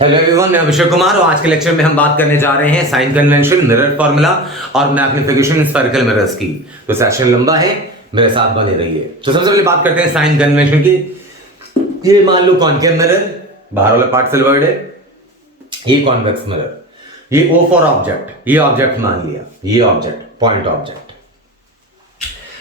Hello everyone, मैं अभिषेक कुमार और आज के लेक्चर में हम बात करने जा रहे हैं साइन कन्वेंशन, मिरर फॉर्मूला और मैग्निफिकेशन स्फेरिकल मिरर्स की। तो सेशन लंबा है, मेरे साथ बने रहिए। तो सबसे पहले बात करते हैं साइन कन्वेंशन की। ये मान लो कॉनकेव मिरर, बाहर वाला पार्ट सिल्वर्ड है, ये कॉन्वेक्स मिरर, ये ओ फॉर ऑब्जेक्ट, ये ऑब्जेक्ट मान लिया, ये ऑब्जेक्ट पॉइंट ऑब्जेक्ट।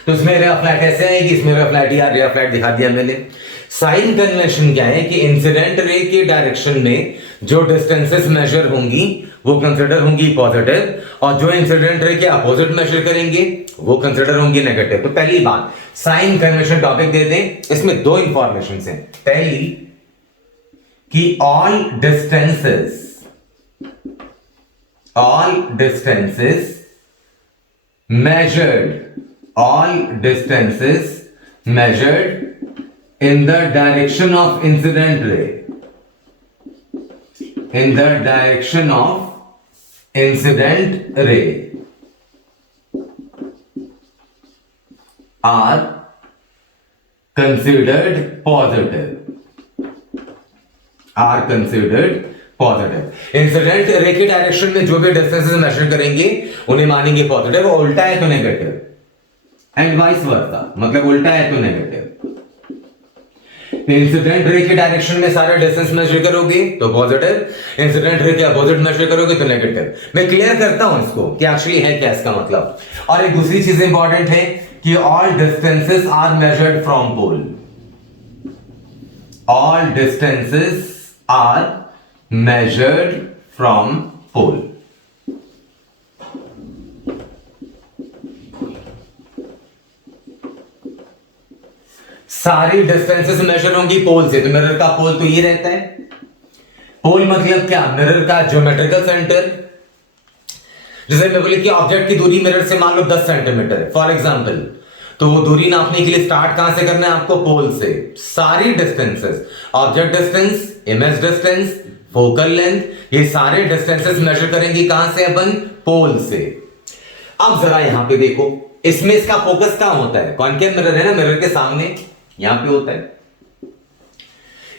तो इसमें रे ऑफ लाइट ऐसे आएगी, इसमें रे ऑफ लाइट या रे ऑफ लाइट दिखा दिया मैंने। साइन कन्वेंशन क्या है कि इंसिडेंट रे के डायरेक्शन में जो डिस्टेंसेस मेजर होंगी वो कंसिडर होंगी पॉजिटिव, और जो इंसिडेंट रे के अपोजिट मेजर करेंगे वो कंसिडर होंगी नेगेटिव। तो पहली बात, साइन कन्वेंशन टॉपिक दे दें, इसमें दो इंफॉर्मेशन है। पहली कि all distances measured in the direction of incident ray are considered positive. Incident ray के डायरेक्शन में जो भी डिस्टेंसेस मेजर करेंगे उन्हें मानेंगे पॉजिटिव, और उल्टा है तो नेगेटिव, एंड वाइस वर्सा, मतलब उल्टा है तो नेगेटिव। इंसिडेंट रे के डायरेक्शन में सारा डिस्टेंस मेजर करोगे तो पॉजिटिव, इंसिडेंट रे के अपोजिट मेजर करोगे तो नेगेटिव। मैं क्लियर करता हूं इसको कि एक्चुअली है क्या इसका मतलब। और एक दूसरी चीज इंपॉर्टेंट है कि all distances are measured from pole. All distances are measured from pole. सारी डिस्टेंसेस मेजर होंगी पोल से। तो मिरर का पोल तो ये रहता है। पोल मतलब क्या? मिरर का ज्योमेट्रिकल सेंटर। जैसे मैं बोले कि ऑब्जेक्ट की दूरी मिरर से मान लो 10 सेंटीमीटर है फॉर एग्जांपल, तो वो दूरी नापने के लिए स्टार्ट कहां से करना है आपको? पोल से। सारी distances, object distance, image distance, focal length, ये सारे डिस्टेंसेस मेजर करेंगे कहां से? अपन पोल से। अब जरा यहां पे देखो, इसमें इसका फोकस कहां होता है? कॉनकेव मिरर है ना, मिरर के सामने यहां पे होता है।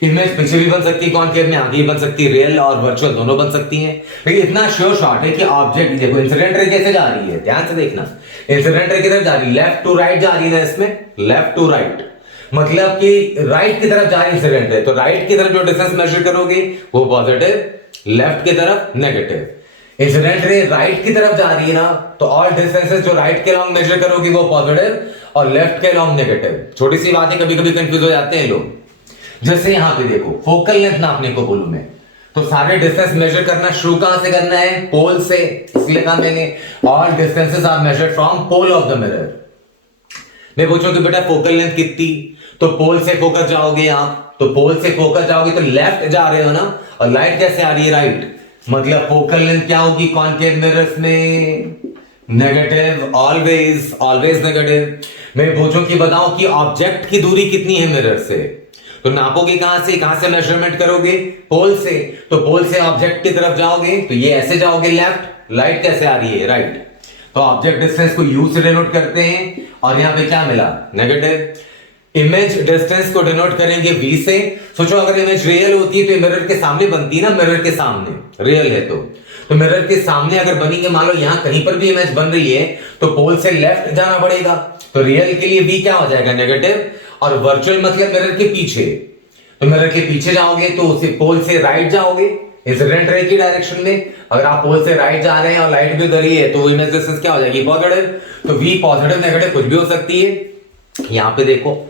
इमेज पीछे भी बन सकती है कॉनकेव में, आगे भी बन सकती है, रियल और वर्चुअल दोनों बन सकती हैं। लेकिन इतना श्योर शॉट है कि ऑब्जेक्ट, देखो इंसिडेंट रे कैसे जा रही है, ध्यान से देखना। इंसिडेंट रे किधर जा रही है? लेफ्ट टू राइट जा रही है ना, इसमें लेफ्ट टू राइट, मतलब कि राइट की तरफ जा रही इंसिडेंट है, तो राइट की तरफ जो डिस्टेंस मेजर करोगे वो पॉजिटिव, लेफ्ट की तरफ नेगेटिव। इंसिडेंट रे राइट की तरफ जा रही है ना, तो ऑल डिस्टेंसेस जो राइट के लॉन्ग मेजर करोगे वो पॉजिटिव और लेफ्ट के लॉन्ग नेगेटिव। छोटी सी बात है, कभी कभी कंफ्यूज हो जाते हैं लोग। जैसे यहां पे देखो, फोकल लेंथ नापने को बोलूं मैं, तो सारे डिस्टेंस मेजर करना शुरू कहां से करना है? पोल से। इसलिए कहा मैंने all distances are measured from pole of the mirror. मैं पूछूं कि बेटा फोकल लेंथ कितनी, तो पोल से फोकस जाओगे आप, तो पोल से फोकस जाओगे तो लेफ्ट जा रहे हो ना, और लाइट कैसे आ रही है? राइट, मतलब फोकल लेंथ क्या होगी कॉनकेव मिरर्स में? Negative, always negative. मैं पूछूं कि बताओ कि ऑब्जेक्ट की दूरी कितनी है मिरर से, तो नापोगे कहां से मेजरमेंट करोगे? पोल से। तो पोल से ऑब्जेक्ट की तरफ जाओगे तो ये ऐसे जाओगे लेफ्ट, लाइट कैसे आ रही है? राइट। तो ऑब्जेक्ट डिस्टेंस को यू से डिनोट करते हैं, और यहां पे क्या मिला? नेगेटिव। इमेज डिस्टेंस को डिनोट करेंगे वी से। सोचो अगर इमेज रियल होती है तो मिरर के सामने बनती है ना, मिरर के सामने रियल है तो मिरर के सामने अगर बनी है, मान लो यहां कहीं पर भी इमेज बन रही है तो पोल से लेफ्ट जाना पड़ेगा, तो रियल के लिए वी क्या हो जाएगा? नेगेटिव। और वर्चुअल मतलब मिरर के पीछे, तो मिरर के पीछे जाओगे तो उसे पोल से राइट जाओगे इंसिडेंट रे की डायरेक्शन में। अगर आप पोल से राइट जा रहे हैं और लाइट भी उधर ही है तो इमेज डिस्टेंस क्या हो जाएगी? पॉजिटिव। तो वी पॉजिटिव नेगेटिव कुछ भी हो सकती है। यहां पे देखो,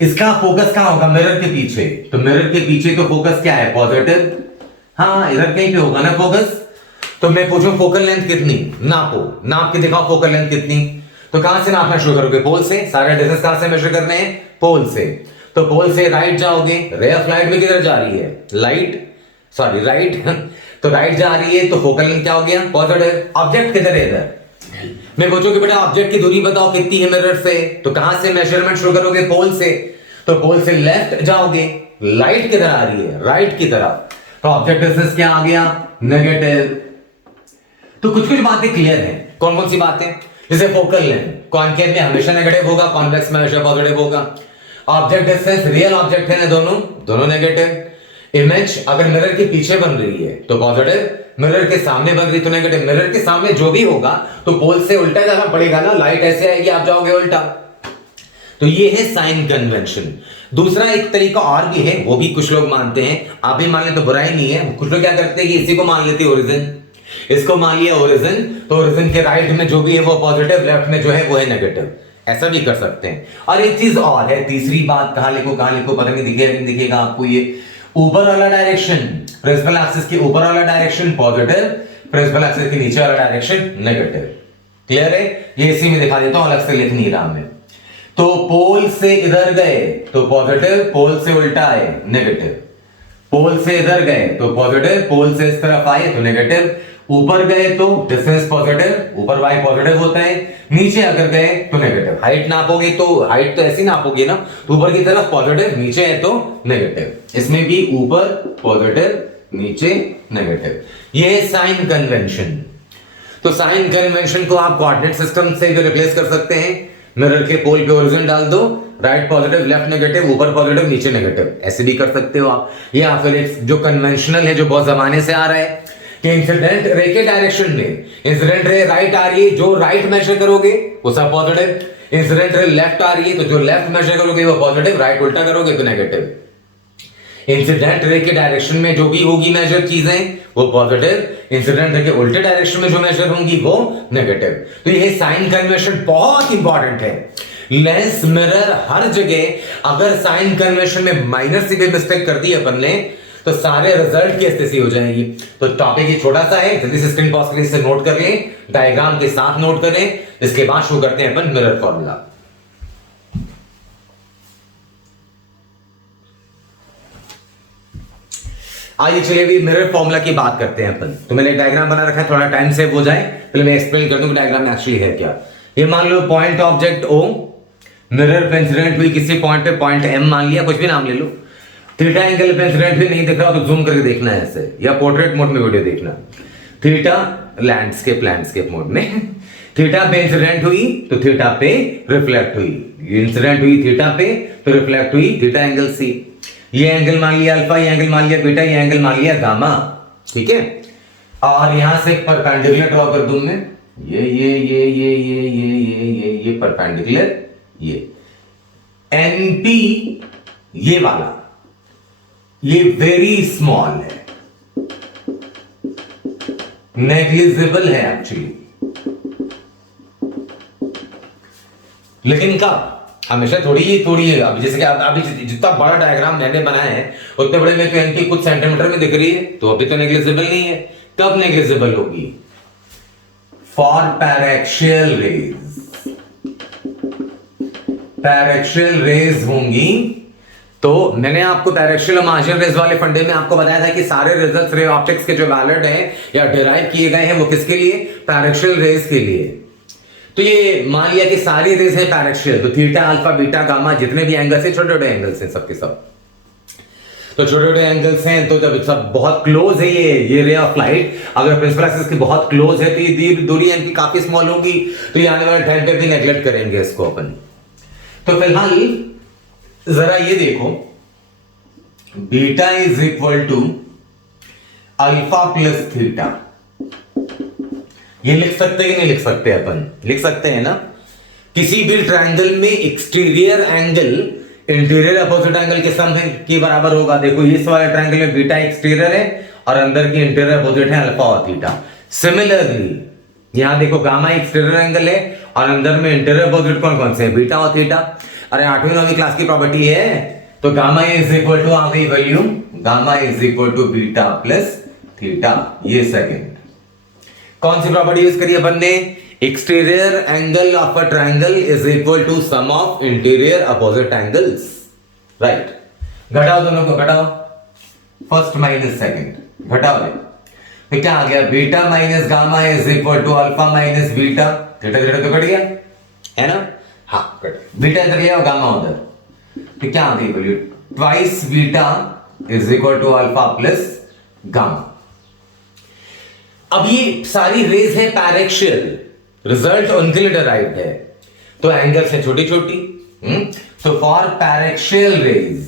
इसका फोकस कहां होगा? मिरर के पीछे। तो मिरर के पीछे तो फोकस क्या है? पॉजिटिव। हाँ, इधर कहीं पे होगा ना फोकस। तो मैं पूछूं फोकल लेंथ कितनी? नापो, नाप के दिखाओ फोकल लेंथ कितनी। तो कहां से नापना शुरू करोगे? पोल से। सारे डिस्टेंस कहां से मेजर करने हैं? पोल से। तो पोल से राइट जाओगे, रे ऑफ लाइट भी किधर जा रही है? राइट। तो राइट जा रही है तो फोकल लेंथ क्या हो गया? पॉजिटिव। ऑब्जेक्ट किधर है? इधर। मैं पूछूं कि बेटा ऑब्जेक्ट की दूरी बताओ कितनी है मिरर से, तो कहां से मेजरमेंट शुरू करोगे? पोल से। तो पोल से लेफ्ट जाओगे, लाइट किधर आ रही है? राइट की तरफ, तो ऑब्जेक्ट डिस्टेंस क्या आ गया? नेगेटिव। तो कुछ बातें क्लियर है। कौन कौन सी बातें? जैसे फोकल लेंथ कॉनकेव में हमेशा नेगेटिव होगा, कॉन्वेक्स में हमेशा पॉजिटिव होगा। ऑब्जेक्ट डिस्टेंस, रियल ऑब्जेक्ट है ना दोनों नेगेटिव। इमेज अगर मिरर के पीछे बन रही है तो पॉजिटिव, मिरर के सामने बन रही तो नेगेटिव। मिरर के सामने जो भी होगा तो पोल से उल्टा जाना पड़ेगा ना, लाइट ऐसे आएगी आप जाओगे उल्टा। तो ये है साइन कन्वेंशन। दूसरा एक तरीका और भी है, वो भी कुछ लोग मानते हैं, आप भी मान ले तो बुराई नहीं है। कुछ लोग क्या करते हैं कि इसी को मान लेते हैं ओरिजिन, इसको मान लिया ओरिजिन, तो ओरिजिन के राइट में जो भी है वो पॉजिटिव, लेफ्ट में जो है वो है नेगेटिव, ऐसा भी कर सकते हैं। और एक चीज और है, तीसरी बात, कहां लिखो पता नहीं दिखेगा नहीं दिखेगा आपको, ये ऊपर वाला डायरेक्शन, प्रिंसिपल एक्सिस के ऊपर वाला डायरेक्शन पॉजिटिव, प्रिंसिपल एक्सिस के नीचे वाला डायरेक्शन नेगेटिव। क्लियर है? ये इसी में दिखा देता हूं, अलग से लिख नहीं रहा मैं। तो पोल से इधर गए तो पॉजिटिव, पोल से उल्टा आए नेगेटिव, पोल से इधर गए तो पॉजिटिव, पोल से इस तरफ आए तो नेगेटिव, ऊपर गए तो डिफरेंस पॉजिटिव, ऊपर y पॉजिटिव होता है, नीचे अगर गए तो नेगेटिव। हाइट नापोगे तो हाइट तो ऐसी नापोगे ना, तो ऊपर की तरफ पॉजिटिव, नीचे है तो नेगेटिव। इसमें भी ऊपर पॉजिटिव, नीचे नेगेटिव। ये है साइन कन्वेंशन। तो साइन कन्वेंशन को आप कोऑर्डिनेट सिस्टम से भी रिप्लेस कर सकते हैं। मिरर के पोल पे ओरिजिन डाल दो, राइट पॉजिटिव, लेफ्ट नेगेटिव, ऊपर पॉजिटिव, नीचे नेगेटिव, ऐसे भी कर सकते हो आप। या फिर एक जो कन्वेंशनल है, जो बहुत जमाने से आ रहा है कि इंसिडेंट रे के डायरेक्शन में, इंसिडेंट रे राइट आ रही है, जो राइट मेजर करोगे वो सब पॉजिटिव, इंसिडेंट रे लेफ्ट आ रही है तो जो लेफ्ट मेजर करोगे वो पॉजिटिव, राइट उल्टा करोगे तो नेगेटिव। इंसिडेंट रे के डायरेक्शन में जो भी होगी मेजर चीजें वो पॉजिटिव, इंसिडेंट रे के उल्टे डायरेक्शन में जो मेजर होंगी वो नेगेटिव। तो ये साइन कन्वेंशन बहुत इंपॉर्टेंट है। लेंस मिरर हर जगह अगर साइन कन्वेंशन में माइनर सी भी मिस्टेक कर दी अपन ने तो सारे रिजल्ट की स्थिति हो जाएगी। तो टॉपिक ये छोटा सा है, जल्दी से स्क्रीन पॉज करके इसे नोट कर लें, डायग्राम के साथ नोट करें। इसके बाद शुरू करते हैं अपन मिरर फॉर्मूला। आइए चलिए अभी मिरर फॉर्मूला की बात करते हैं अपन। तो मैंने एक डायग्राम बना रखा है, थोड़ा टाइम सेव हो जाए, पहले मैं एक्सप्लेन कर दूं कि डायग्राम में एक्चुअली है क्या। ये मान लो पॉइंट ऑब्जेक्ट O, मिरर पे इंसिडेंट हुई किसी पॉइंट पे, पॉइंट M मान लिया, कुछ भी नाम ले लो। थीटा एंगल पे इंसिडेंट भी नहीं दिख रहा तो जूम करके देखना है ऐसे, या पोर्ट्रेट मोड में वीडियो देखना। थीटा लैंडस्केप मोड में थीटा पे इंसिडेंट हुई तो थीटा पे रिफ्लेक्ट हुई, इंसिडेंट हुई थीटा पे तो रिफ्लेक्ट हुई थीटा एंगल C। ये एंगल मान लिया अल्फा, ये एंगल मान लिया बीटा, ये एंगल मान लिया गामा, ठीक है। और यहां से एक परपेंडिकुलर ड्रॉ कर दूं मैं, ये परपेंडिकुलर, ये NP ये वाला, ये वेरी स्मॉल है, नेग्लिजिबल है एक्चुअली, लेकिन कब हमेशा थोड़ी है। अब जैसे कि अभी जितना बड़ा डायग्राम मैंने बनाया है उतने बड़े में तो एनपी कुछ सेंटीमीटर में दिख रही है, तो अभी तो नेग्लिजिबल नहीं है। कब नेग्लिजिबल होगी? For paraxial rays, paraxial rays होंगी। तो मैंने आपको पैरेक्शियल और मार्जिनल रेज वाले फंडे में आपको बताया था कि सारे रिजल्ट्स रे ऑप्टिक्स के जो वैलिड हैं या डिराइव किए गए हैं वो किसके लिए? पैरेक्शियल रेज के लिए। तो ये मान लिया कि सारी रेज है पैरेक्शियल, तो थीटा अल्फा बीटा गामा जितने भी एंगल्स हैं, छोटे छोटे एंगल्स हैं सबके सब। तो छोटे छोटे एंगल्स हैं तो जब सब बहुत क्लोज है, ये रे ऑफ लाइट अगर प्रिंसिपल एक्सिस के बहुत क्लोज है तो ये दूरी इनकी काफी स्मॉल होगी, तो ये आने वाले टाइम पे भी नेग्लेक्ट करेंगे इसको अपन। तो फिलहाल जरा ये देखो, beta is equal to alpha plus theta, ये लिख सकते हैं कि नहीं लिख सकते? अपन लिख सकते हैं ना। किसी भी ट्रायंगल में exterior angle interior opposite angle के सम के बराबर होगा। देखो इस वाले ट्रायंगल में बीटा एक्सटीरियर है और अंदर की इंटीरियर अपोजिट है अल्फा और थीटा। सिमिलरली यहां देखो गामा एक्सटीरियर एंगल है और अंदर में इंटीरियर अपोजिट कौन कौन से हैं? बीटा और थीटा। अरे 8वीं 9वीं क्लास की प्रॉपर्टी है, तो गामा इज इक्वल टू आवी value, gamma is equal to beta plus theta. ये सेकंड कौन सी प्रॉपर्टी यूज करी अपन ने? Exterior angle of a triangle is equal to sum of interior opposite angles, right. घटाओ दोनों को, घटाओ, फर्स्ट माइनस सेकंड, घटाओ रे, तो क्या आ गया? Beta minus gamma is equal to alpha minus beta. Theta theta तो कट गया है ना? हाँ कट, बीटा इधर गया और गामा उधर, तो क्या आ गई value? Twice beta is equal to alpha plus gamma. अब ये सारी रेज है पैरेक्शियल, रिजल्ट उनके लिए डिराइव्ड है, तो एंगल्स है छोटी छोटी। तो for paraxial rays,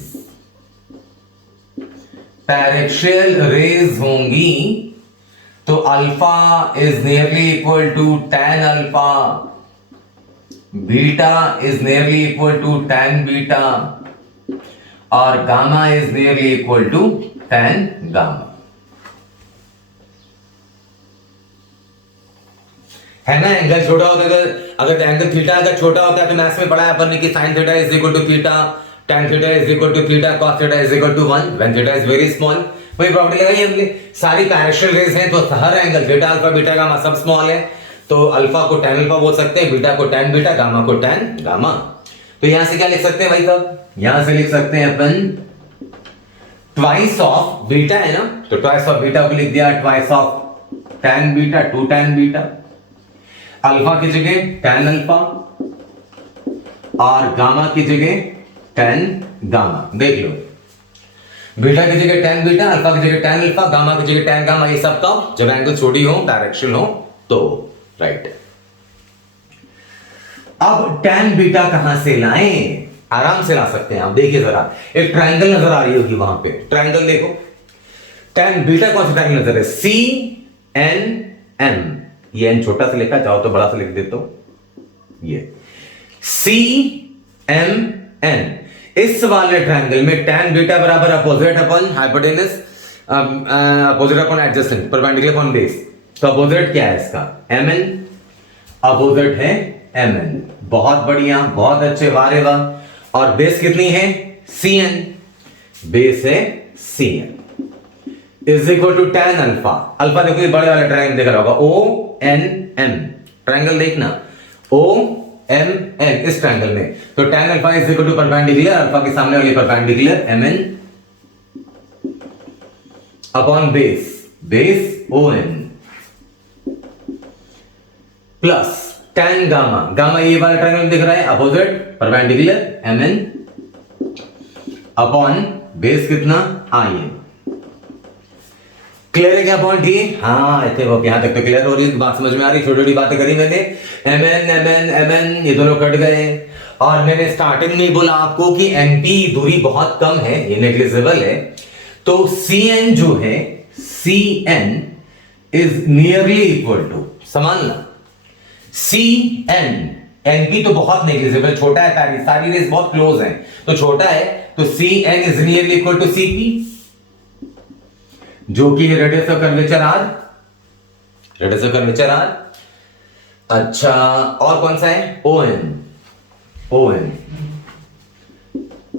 paraxial rays होंगी तो alpha is nearly equal to tan alpha, beta is nearly equal to tan beta और gamma is nearly equal to tan gamma. है ना? एंगल छोटा होता है, अगर एंगल थीटा अगर छोटा होता है तो मैथ्स में पढ़ा है अपन ने कि sin theta is equal to theta, tan theta is equal to theta, cos theta is equal to 1 when theta is very small. वही प्रॉपर्टी लगाई हमने। सारी पैरेलल रेज हैं तो हर angle theta alpha beta gamma सब स्मॉल है, तो अल्फा को tan अल्फा बोल सकते हैं, बीटा को tan बीटा, गामा को tan गामा। तो यहां से क्या लिख सकते हैं भाई साहब? यहां से लिख सकते हैं अपन ट्वाइस ऑफ बीटा है ना, तो ट्वाइस ऑफ बीटा को लिख दिया twice of tan beta two tan beta, alpha की जगह tan अल्फा और गामा की जगह tan गामा। देख लो, बीटा की जगह tan बीटा, अल्फा की जगह tan अल्फा, गामा की जगह tan गामा। ये सब कब? जब एंगल छोटी हो, डायरेक्शन हो तो। राइट। अब tan बीटा कहां से लाएं? आराम से ला सकते हैं आप। देखिए जरा, एक ट्रायंगल नजर आ रही होगी वहां पे, ट्रायंगल देखो। tan बीटा कौन सा ट्रायंगल नजर है? CNM। ये एन छोटा सा लिखा, चाहो तो बड़ा सा लिख देता हूं। ये CMN। इस वाले ट्रायंगल में tan बीटा बराबर opposite upon hypotenuse, opposite upon adjacent, perpendicular upon base. तो अपोजिट क्या है इसका? MN। अपोजिट है MN। बहुत बढ़िया, बहुत अच्छे, वारे वाह। और बेस कितनी है? CN। बेस है CN is equal to tan alpha. Alpha देखो, ये बड़े वाले ट्रायंगल देख रहा होगा, ONM ट्रायंगल देखना, OMN इस ट्रायंगल में। तो tan alpha is equal to perpendicular, alpha के सामने वाली perpendicular MN upon base, base ON plus tan gamma. Gamma ये वाला ट्रायंगल दिख रहा है, opposite perpendicular MN upon base कितना? IN। क्लियर है क्या पॉइंट ये? हाँ, यहां तक तो क्लियर हो रही है, बात समझ में आ रही। छोटी छोटी बातें करी मैंने, MN ये दोनों कट गए। और मैंने स्टार्टिंग में बोला आपको कि NP दूरी बहुत कम है, ये नेग्लिजिबल है। तो CN जो है, CN is nearly equal to, समझना, CN, NP तो बहुत नेग्लिजिबल, छोटा है, सारी रेस बहुत क्लोज है तो छोटा है, तो CN is nearly equal to CP जो कि radius of curvature R, radius of curvature R। अच्छा, और कौन सा है?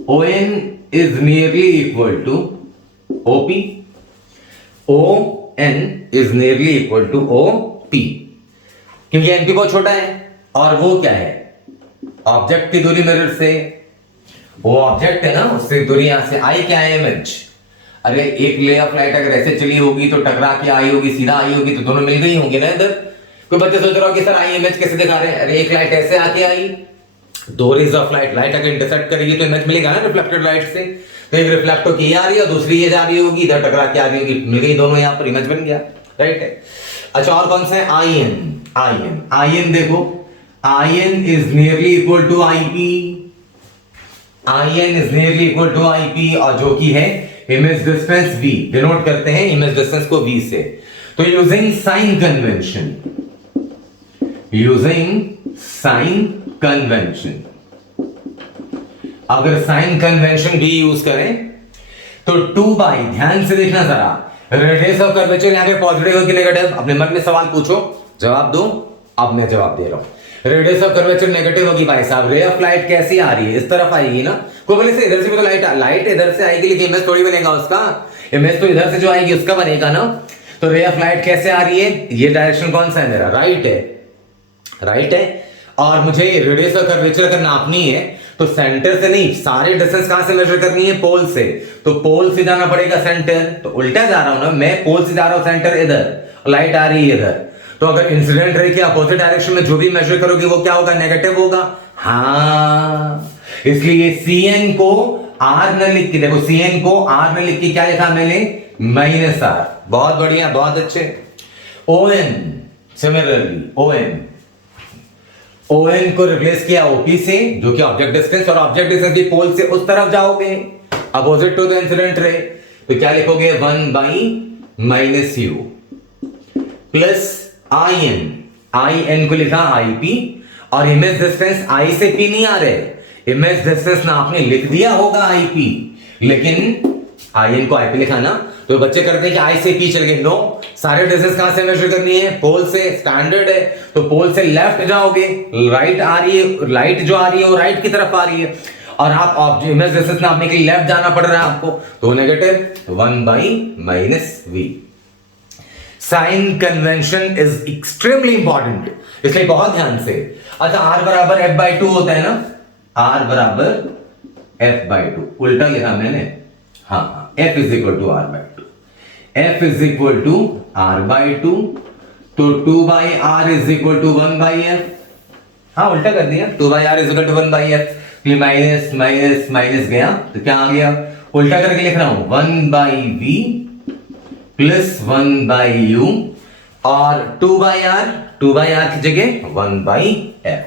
ON is nearly equal to OP, ON is nearly equal to OP, क्योंकि NP बहुत छोटा है। और वो क्या है? ऑब्जेक्ट की दूरी मिरर से, वो ऑब्जेक्ट है ना, उससे दूरी यहां से I क्या है? MH। अरे एक ले ऑफ लाइट अगर ऐसे चली होगी तो टकरा के आई होगी, सीधा आई होगी, तो दोनों मिल गई होंगी ना इधर। कोई बच्चे सोच रहा हो कि सर आई इमेज कैसे दिखा रहे हैं? अरे एक लाइट ऐसे आके आई, दो रेज ऑफ लाइट, लाइट अगर इंटरसेक्ट करेगी तो इमेज मिलेगा ना रिफ्लेक्टेड लाइट से। तो एक रिफ्लेक्ट होकर ये आ रही है, दूसरी ये जा रही होगी, इधर टकरा के आ रही होगी, मिल गई दोनों, यहाँ पर इमेज बन गया। राइट है। अच्छा, और कौन सा है? IN देखो, IN is nearly equal to IP, IN is nearly equal to IP, और जो कि है इमेज डिस्टेंस V, डिनोट करते हैं इमेज डिस्टेंस को V से। तो यूजिंग साइन कन्वेंशन, अगर साइन कन्वेंशन भी यूज करें तो 2 ध्यान से देखना जरा, रेडियस ऑफ कर्वेचर यहां पे पॉजिटिव हो कि नेगेटिव? अपने मन में सवाल पूछो, जवाब दो। अब मैं जवाब दे रहा हूं। रेडियस ऑफ कर्वेचर नेगेटिव होगी भाई साहब। रे ऑफ लाइट कैसी आ रही है? इस तरफ आएगी ना, को बोले से इधर से भी तो लाइट इधर से आएगी, लेकिन इमेज थोड़ी बनेगा उसका। इमेज तो इधर से जो आएगी उसका बनेगा ना। तो रे ऑफ लाइट कैसे आ रही है? ये डायरेक्शन कौन सा है मेरा? राइट है। और मुझे रेडियस ऑफ कर्वेचर अगर नापनी है तो सेंटर से नहीं, सारे डिस्टेंस कहां से मेजर करनी है? पोल से। तो पोल से जाना पड़ेगा सेंटर, तो उल्टा जा रहा हूं ना मैं, पोल से जा रहा हूं सेंटर इधर, लाइट आ रही है इधर। तो अगर इंसिडेंट रे के अपोजिट डायरेक्शन में जो भी मेजर करोगे वो क्या होगा? नेगेटिव होगा। हाँ, इसलिए CN को R न लिख के, देखो CN को R न लिख के क्या लिखा मैंने? -R। बहुत बढ़िया, बहुत अच्छे। ON सिमिलरली, ON को रिप्लेस किया OP से, जो कि ऑब्जेक्ट डिस्टेंस, और ऑब्जेक्ट डिस्टेंस भी पोल से उस तरफ जाओगे, opposite to the incident ray. तो क्या लिखोगे 1 by minus u plus I N को लिखा आई पी, और इमेज डिस्टेंस आई से पी नहीं आ रहे, इमेज डिस्टेंस ना आपने लिख दिया होगा आई पी, लेकिन आई एन को आई पी लिखा ना, तो बच्चे करते हैं कि आई से पी चल गए। नो, सारे डिस्टेंस कहां से मेजर करनी है, पोल से, स्टैंडर्ड है, तो पोल से लेफ्ट जाओगे, राइट आ रही है, राइट जो आ रही है वो राइट की तरफ आ रही है, और आप इमेज डिस्टेंस नापने के लिए लेफ्ट जाना पड़ रहा है आपको, तो negative 1 by minus v. Sign convention is extremely important, इसलिए बहुत ध्यान से। अच्छा, आर बराबर एफ बाई टू होता है ना, आर बराबर एफ बाई टू, उल्टा लिखा मैंने, हाँ, f is equal to R by two, f is equal to R by two, तो 2 by R is equal to 1 by f, हाँ उल्टा कर दिया, 2 by R is equal to 1 by f, minus minus minus गया तो क्या आ गया, उल्टा करके लिख रहा हूं 1 by v plus 1 by u, और 2 बाई आर की जगह 1 बाई एफ।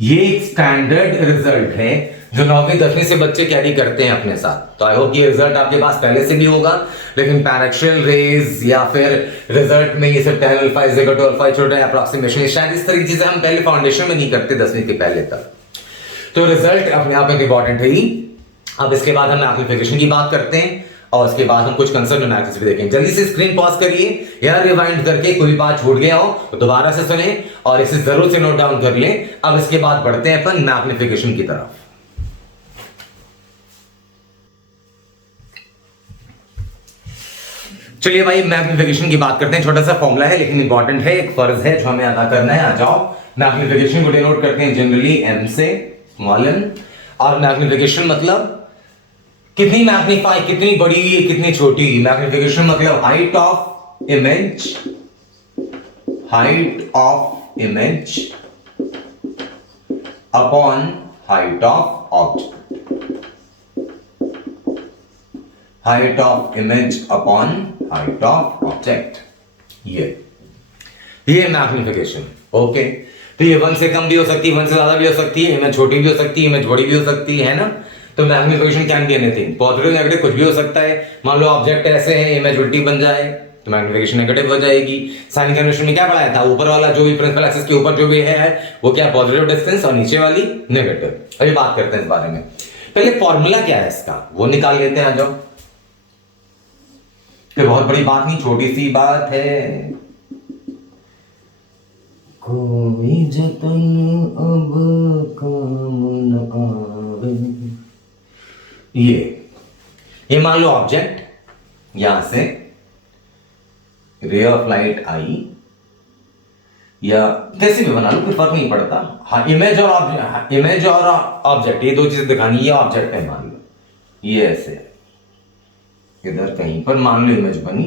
ये एक स्टैंडर्ड रिजल्ट है जो 9वीं 10वीं से बच्चे कैरी करते हैं अपने साथ। तो आई होप ये रिजल्ट आपके पास पहले से भी होगा, लेकिन पैराक्सियल रेज या फिर रिजल्ट में ये सब tan alpha is equal to alpha छोटा अप्रॉक्सीमेशन, शायद इस तरह की चीजें हम पहले फाउंडेशन में नहीं करते 10वीं के पहले तक। तो रिजल्ट अपने आप में इंपॉर्टेंट है ही। अब इसके बाद हम एम्प्लीफिकेशन की बात करते हैं, और उसके बाद हम कुछ कंसर्न न्यूमेरिकल्स भी देखेंगे। जल्दी से स्क्रीन पॉज करिए या रिवाइंड करके, कोई बात छूट गया हो तो दोबारा से सुने और इसे जरूर से नोट डाउन कर लें। अब इसके बाद बढ़ते हैं अपन मैग्निफिकेशन की तरफ। चलिए भाई, मैग्निफिकेशन की बात करते हैं। छोटा सा फॉर्मूला है लेकिन इंपॉर्टेंट है, एक फर्ज है जो हमें अदा करना है। आ जाओ, मैग्निफिकेशन को डिनोट करते हैं जनरली एम से, स्मॉल एम, और मैग्निफिकेशन मतलब कितनी मैग्नीफाई, कितनी बड़ी हुई, कितनी छोटी हुई। मैग्निफिकेशन मतलब height of image upon height of object, height of image upon height of object, ये मैग्निफिकेशन। ओके, तो ये 1 से कम भी हो सकती है, 1 से ज्यादा भी हो सकती है, इमेज छोटी भी हो सकती है, इमेज बड़ी भी हो सकती है ना। तो magnification can be anything, positive negative कुछ भी हो सकता है। मान लो ऑब्जेक्ट ऐसे है, इमेज उल्टी बन जाए तो मैग्निफिकेशन नेगेटिव हो जाएगी। साइन कन्वेंशन में क्या पढ़ाया था, ऊपर वाला जो भी प्रिंसिपल एक्सिस के ऊपर जो भी है वो क्या, पॉजिटिव डिस्टेंस, और नीचे वाली नेगेटिव। अभी बात करते हैं इस बारे में। पहले फॉर्मूला क्या है इसका वो निकाल लेते हैं। आ जाओ, बहुत बड़ी बात नहीं, छोटी सी बात है। कोई जतन अब काम न आवे, ये मान लो ऑब्जेक्ट, यहां से रे ऑफ लाइट आई, या कैसे भी बना लो कोई फर्क नहीं पड़ता। हाँ, इमेज और ऑब्जेक्ट ये दो चीजें दिखानी। ये ऑब्जेक्ट है, मान लो ये ऐसे है, इधर कहीं पर मान लो इमेज बनी,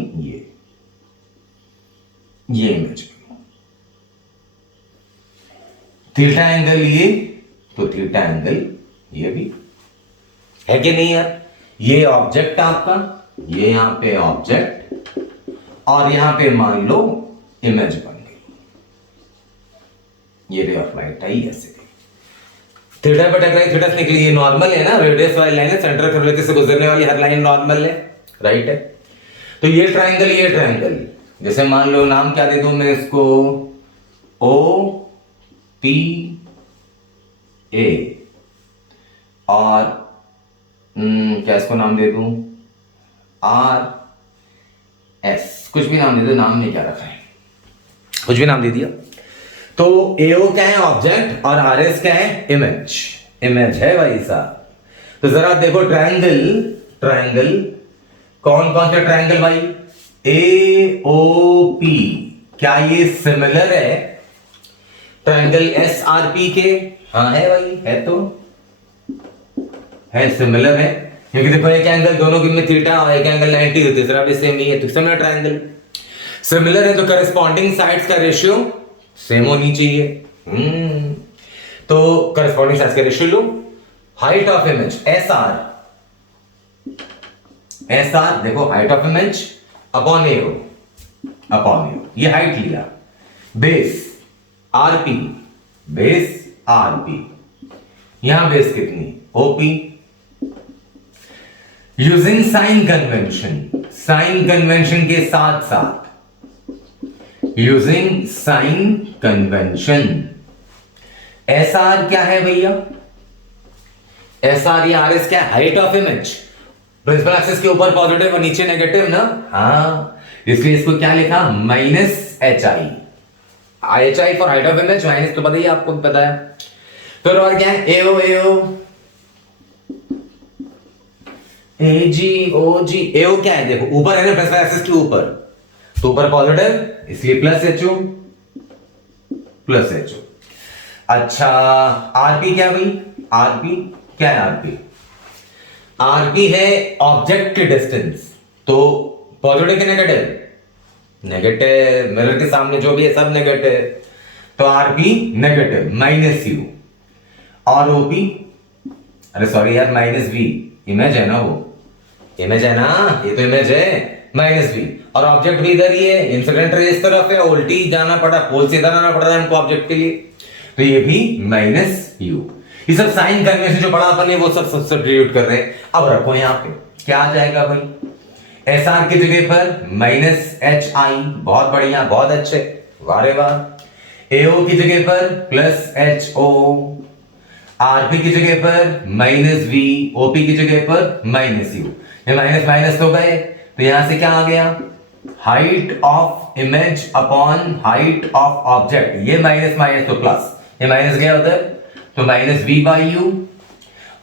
ये इमेज बनी, थीटा एंगल ये, तो थीटा एंगल ये भी है कि नहीं यार। ये ऑब्जेक्ट आपका, ये यहां पे ऑब्जेक्ट, और यहां पे मान लो इमेज बन गई, ये रे ऑफ लाइट आई ऐसे। थीटा पे टकराई, थीटा से निकली, ये नॉर्मल है ना, रेडियस वाली लाइन है, सेंटर कर्वेचर से गुजरने वाली हर लाइन नॉर्मल है, राइट है। तो ये ट्रायंगल, जैसे मान लो नाम क्या दे दूं मैं इसको, ओ पी ए, और क्या इसको नाम दे दूं, आर एस, कुछ भी नाम दे दो, नाम ने क्या रखा है, कुछ भी नाम दे दिया। तो एओ क्या है, ऑब्जेक्ट, और आर एस क्या है, इमेज है भाई साहब। तो जरा देखो ट्रायंगल कौन कौन से ट्रायंगल भाई, ए ओ पी, क्या ये सिमिलर है ट्रायंगल एस आर पी के? हाँ है भाई, है, तो है, सिमिलर है, क्योंकि देखो एक एंगल दोनों में थीटा और एक एंगल 90 है, तीसरा भी सेम ही है, तो सिमिलर ट्रायंगल। सिमिलर है तो करस्पॉन्डिंग साइड्स का रेशियो सेम होनी चाहिए। तो करस्पॉन्डिंग साइड्स का रेशियो लो, height of image S R, देखो height of image upon AO, ये हाइट लिया, बेस आरपी, यहां बेस कितनी, ओपी, यूजिंग साइन कन्वेंशन के साथ साथ using sign convention. S R क्या है भैया? एस आर या आर एस क्या है? Height of image. Principal axis के ऊपर पॉजिटिव और नीचे नेगेटिव ना, हाँ, इसलिए इसको क्या लिखा? Minus H I. H I for height of image, minus तो पता ही आपको पता है। फिर और क्या है? एओ एओ क्या है? देखो ऊपर है ना, प्रिंसिपल एक्सिस के ऊपर, तो ऊपर पॉजिटिव इसलिए प्लस एचओ। अच्छा आरपी क्या भाई? आरपी क्या है? आरपी है ऑब्जेक्ट के डिस्टेंस। तो पॉजिटिव के नेगेटिव, मिरर के सामने जो भी है सब नेगेटिव, तो आरपी नेगेटिव माइनस यू। और ओपी, अरे सॉरी यार, माइनस वी। इमेज है ना, वो इमेज है ना, ये तो इमेज है, माइनस वी। और ऑब्जेक्ट भी इधर ही है, इंसिडेंट रे इस तरफ है, उल्टी जाना पड़ा, पोल से इधर आना पड़ रहा है हमको ऑब्जेक्ट के लिए, तो ये भी माइनस यू। ये सब साइन कन्वेंशन जो पढ़ा अपन ने वो सब सब्स्टिट्यूट कर रहे हैं। अब रखो यहां पे क्या आ जाएगा भाई? एस आर की जगह पर माइनस एच आई, बहुत बढ़िया, बहुत अच्छे, वारे वाह। एओ की जगह पर प्लस एच ओ, आरपी की जगह पर माइनस वी, ओपी की जगह पर माइनस यू। ये माइनस माइनस तो गए, तो यहां से क्या आ गया? Height of image upon height of object. ये माइनस माइनस तो प्लस, ये माइनस गया उधर, तो माइनस वी बाई यू।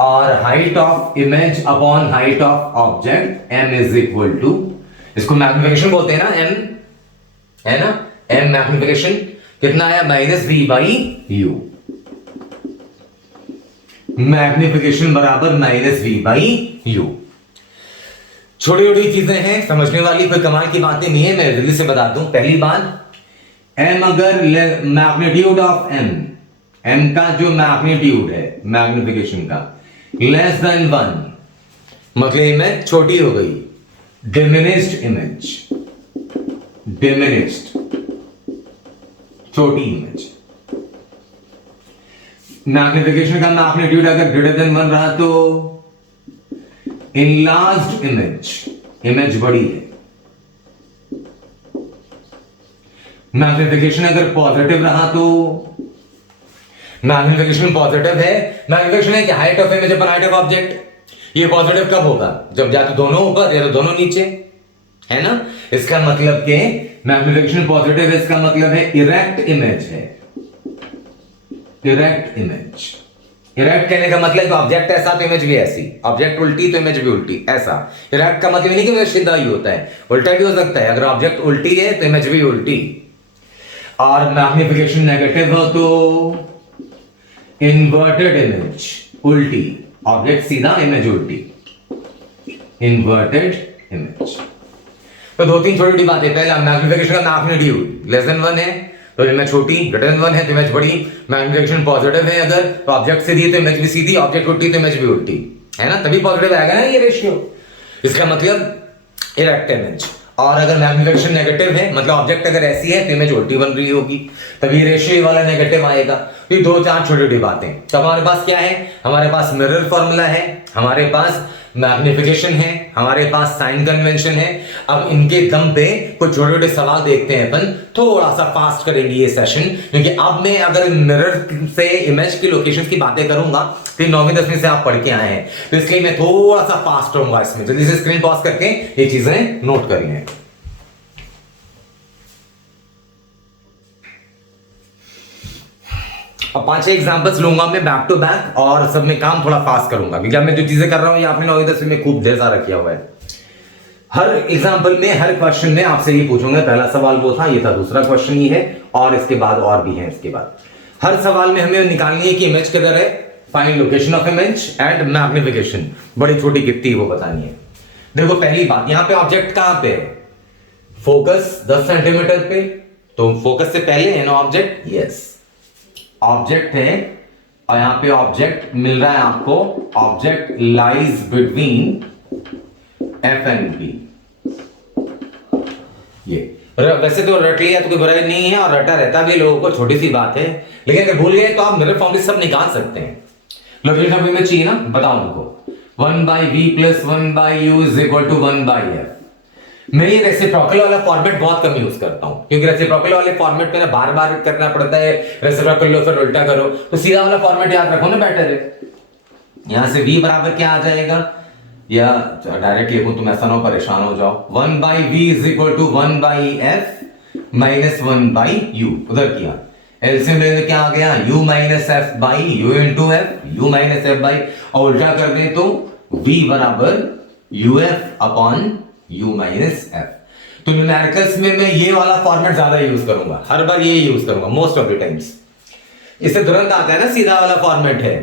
और height of image upon height of object m is equal to, इसको मैग्निफिकेशन बोलते हैं ना, एम है ना, एम मैग्निफिकेशन कितना आया? Minus v by u. Magnification बराबर माइनस वी बाई यू। छोटी छोटी चीजें हैं समझने वाली, कोई कमाल की बातें नहीं है, मैं जल्दी से बता दूं। पहली बात, एम अगर मैग्नीट्यूड ऑफ एम का जो मैग्नीट्यूड है मैग्निफिकेशन का लेस देन 1, मतलब इमेज छोटी हो गई, डिमिनिश्ड इमेज, छोटी इमेज। मैग्निफिकेशन का मैग्नीट्यूड अगर ग्रेटर देन 1 रहा तो इनलार्ज्ड इमेज बड़ी है। मैग्निफिकेशन अगर पॉजिटिव रहा तो, मैग्निफिकेशन पॉजिटिव है, मैग्निफिकेशन है कि height of image upon height of object. ये पॉजिटिव कब होगा? जब या तो दोनों ऊपर या तो दोनों नीचे, है ना। इसका मतलब के मैग्निफिकेशन पॉजिटिव है, इसका मतलब है इरेक्ट इमेज है, इरेक्ट इमेज। इरेक्ट कहने का मतलब ऑब्जेक्ट ऐसा तो इमेज भी ऐसी, ऑब्जेक्ट उल्टी तो इमेज भी उल्टी, ऐसा। इरेक्ट का मतलब नहीं कि सीधा ही होता है, उल्टा भी हो सकता है। अगर ऑब्जेक्ट उल्टी है तो इमेज भी उल्टी। और मैग्निफिकेशन नेगेटिव हो तो इन्वर्टेड इमेज, उल्टी, ऑब्जेक्ट सीधा इमेज उल्टी, इन्वर्टेड इमेज। तो दो तीन छोटी छोटी बातें। पहला, मैग्निफिकेशन का मैग्नीट्यूड लेस देन 1 है तो इमेज छोटी, ग्रेटर देन 1 है तो इमेज बड़ी। मैग्निफिकेशन पॉजिटिव है अगर तो ऑब्जेक्ट सीधी तो इमेज भी सीधी, ऑब्जेक्ट उल्टी तो इमेज भी उल्टी, है ना, तभी पॉजिटिव आएगा ना ये रेशियो। इसका मतलब इरेक्ट इमेज। और अगर मैग्निफिकेशन नेगेटिव है मतलब ऑब्जेक्ट अगर ऐसी है तो इमेज उल्टी बन रही होगी, तभी रेशियो वाला नेगेटिव आएगा। तो ये दो चार छोटी छोटी बातें। तो हमारे पास क्या है? हमारे पास मिरर फॉर्मूला है, हमारे पास मैग्निफिकेशन है, हमारे पास साइन कन्वेंशन है। अब इनके दम पे कुछ छोटे छोटे सवाल देखते हैं अपन, थोड़ा सा फास्ट करेंगे ये सेशन, क्योंकि अब मैं अगर मिरर से इमेज की लोकेशन की बातें करूंगा तो 9वीं 10वीं से आप पढ़ के आए हैं, तो इसलिए मैं थोड़ा सा फास्ट रहूंगा इसमें। जल्दी से स्क्रीन पॉज करके ये चीजें नोट करिए। अब 5-6 एग्जांपल्स लूंगा मैं बैक टू बैक, और सब में काम थोड़ा फास्ट करूंगा, क्योंकि मैं जो चीजें कर रहा हूं ये आपने 9वीं 10वीं में खूब ढेर सारा किया हुआ है। हर एग्जांपल में, हर क्वेश्चन में आपसे ये पूछूंगा। पहला सवाल वो था, ये था, दूसरा क्वेश्चन ये है, और इसके बाद और भी है। इसके बाद हर सवाल में हमें निकालनी है कि इमेज किधर है, find location of image and magnification, बड़ी छोटी कितनी वो बतानी है। देखो पहली बात, यहां पे ऑब्जेक्ट कहां पे है? फोकस 10 सेंटीमीटर पे, तो फोकस से पहले है ना ऑब्जेक्ट, यस ऑब्जेक्ट है, और यहां पे ऑब्जेक्ट मिल रहा है आपको, object lies between F and B. ये वैसे तो रट लिया तो कोई बुराई नहीं है, और रटा रहता भी लोगों को, छोटी सी बात है, लेकिन अगर भूल गए तो आप मिरर फॉर्म भी सब निकाल सकते हैं। लोकेशन ऑफ इमेज चाहिए ना, बताओ उनको, 1 by v plus 1 by u is equal to 1 by f। मैं ये रेसिप्रोकल वाला फॉर्मेट बहुत कम यूज करता हूं, क्योंकि रेसिप्रोकल वाले फॉर्मेट में ना बार बार करना पड़ता है, रेसिप्रोकल लो फिर उल्टा करो, तो सीधा वाला फॉर्मेट याद रखो ना, बेटर है। यहां से v बराबर क्या आ जाएगा, या डायरेक्ट लिखूं तुम ऐसा ना हो परेशान हो जाओ, 1 by v is equal to 1 by f minus 1 by u। उधर किया एलसीएम लेने क्या आ गया, u minus F by you into F, you minus F by, और उल्टा कर दे तो v बराबर uf upon u minus F. तो न्यूमेरिकल्स में मैं ये वाला फॉर्मेट ज्यादा यूज करूंगा, हर बार ये यूज करूंगा मोस्ट ऑफ द टाइम्स। इससे तुरंत आता है ना, सीधा वाला फॉर्मेट है।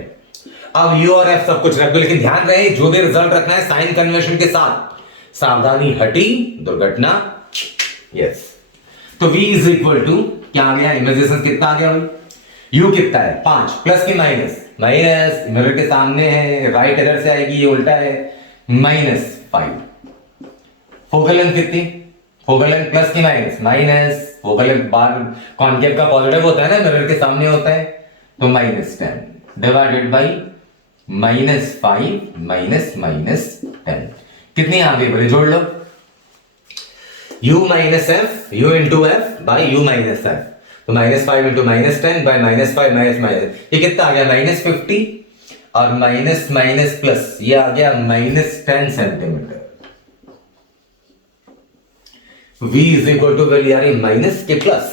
अब u और f सब कुछ रख दो, लेकिन ध्यान रहे जो भी रिजल्ट रखना है साइन कन्वेंशन के साथ, सावधानी हटी दुर्घटना। यस, तो v इज इक्वल टू क्या आ गया, इमेजिनेशन कितना आ गया भाई, u कितना है 5 प्लस की माइनस, माइनस मिरर के सामने है, राइट इधर से आएगी, ये उल्टा है, -5। फोकल लेंथ कितनी, फोकल लेंथ प्लस की माइनस, माइनस फोकल लेंथ बार कॉन्केव का पॉजिटिव होता है ना, मिरर के सामने होता है, तो -10 डिवाइडेड बाई -5 माइनस -10 कितनी आ गई बोले, जोड़ लो, u minus F, u into F by u minus F, तो -5 इंटू -10 बाई -5 माइनस, ये कितना आ गया -50, और माइनस माइनस प्लस ये आ गया -10 centimetre. v is equal to value आ रही माइनस के plus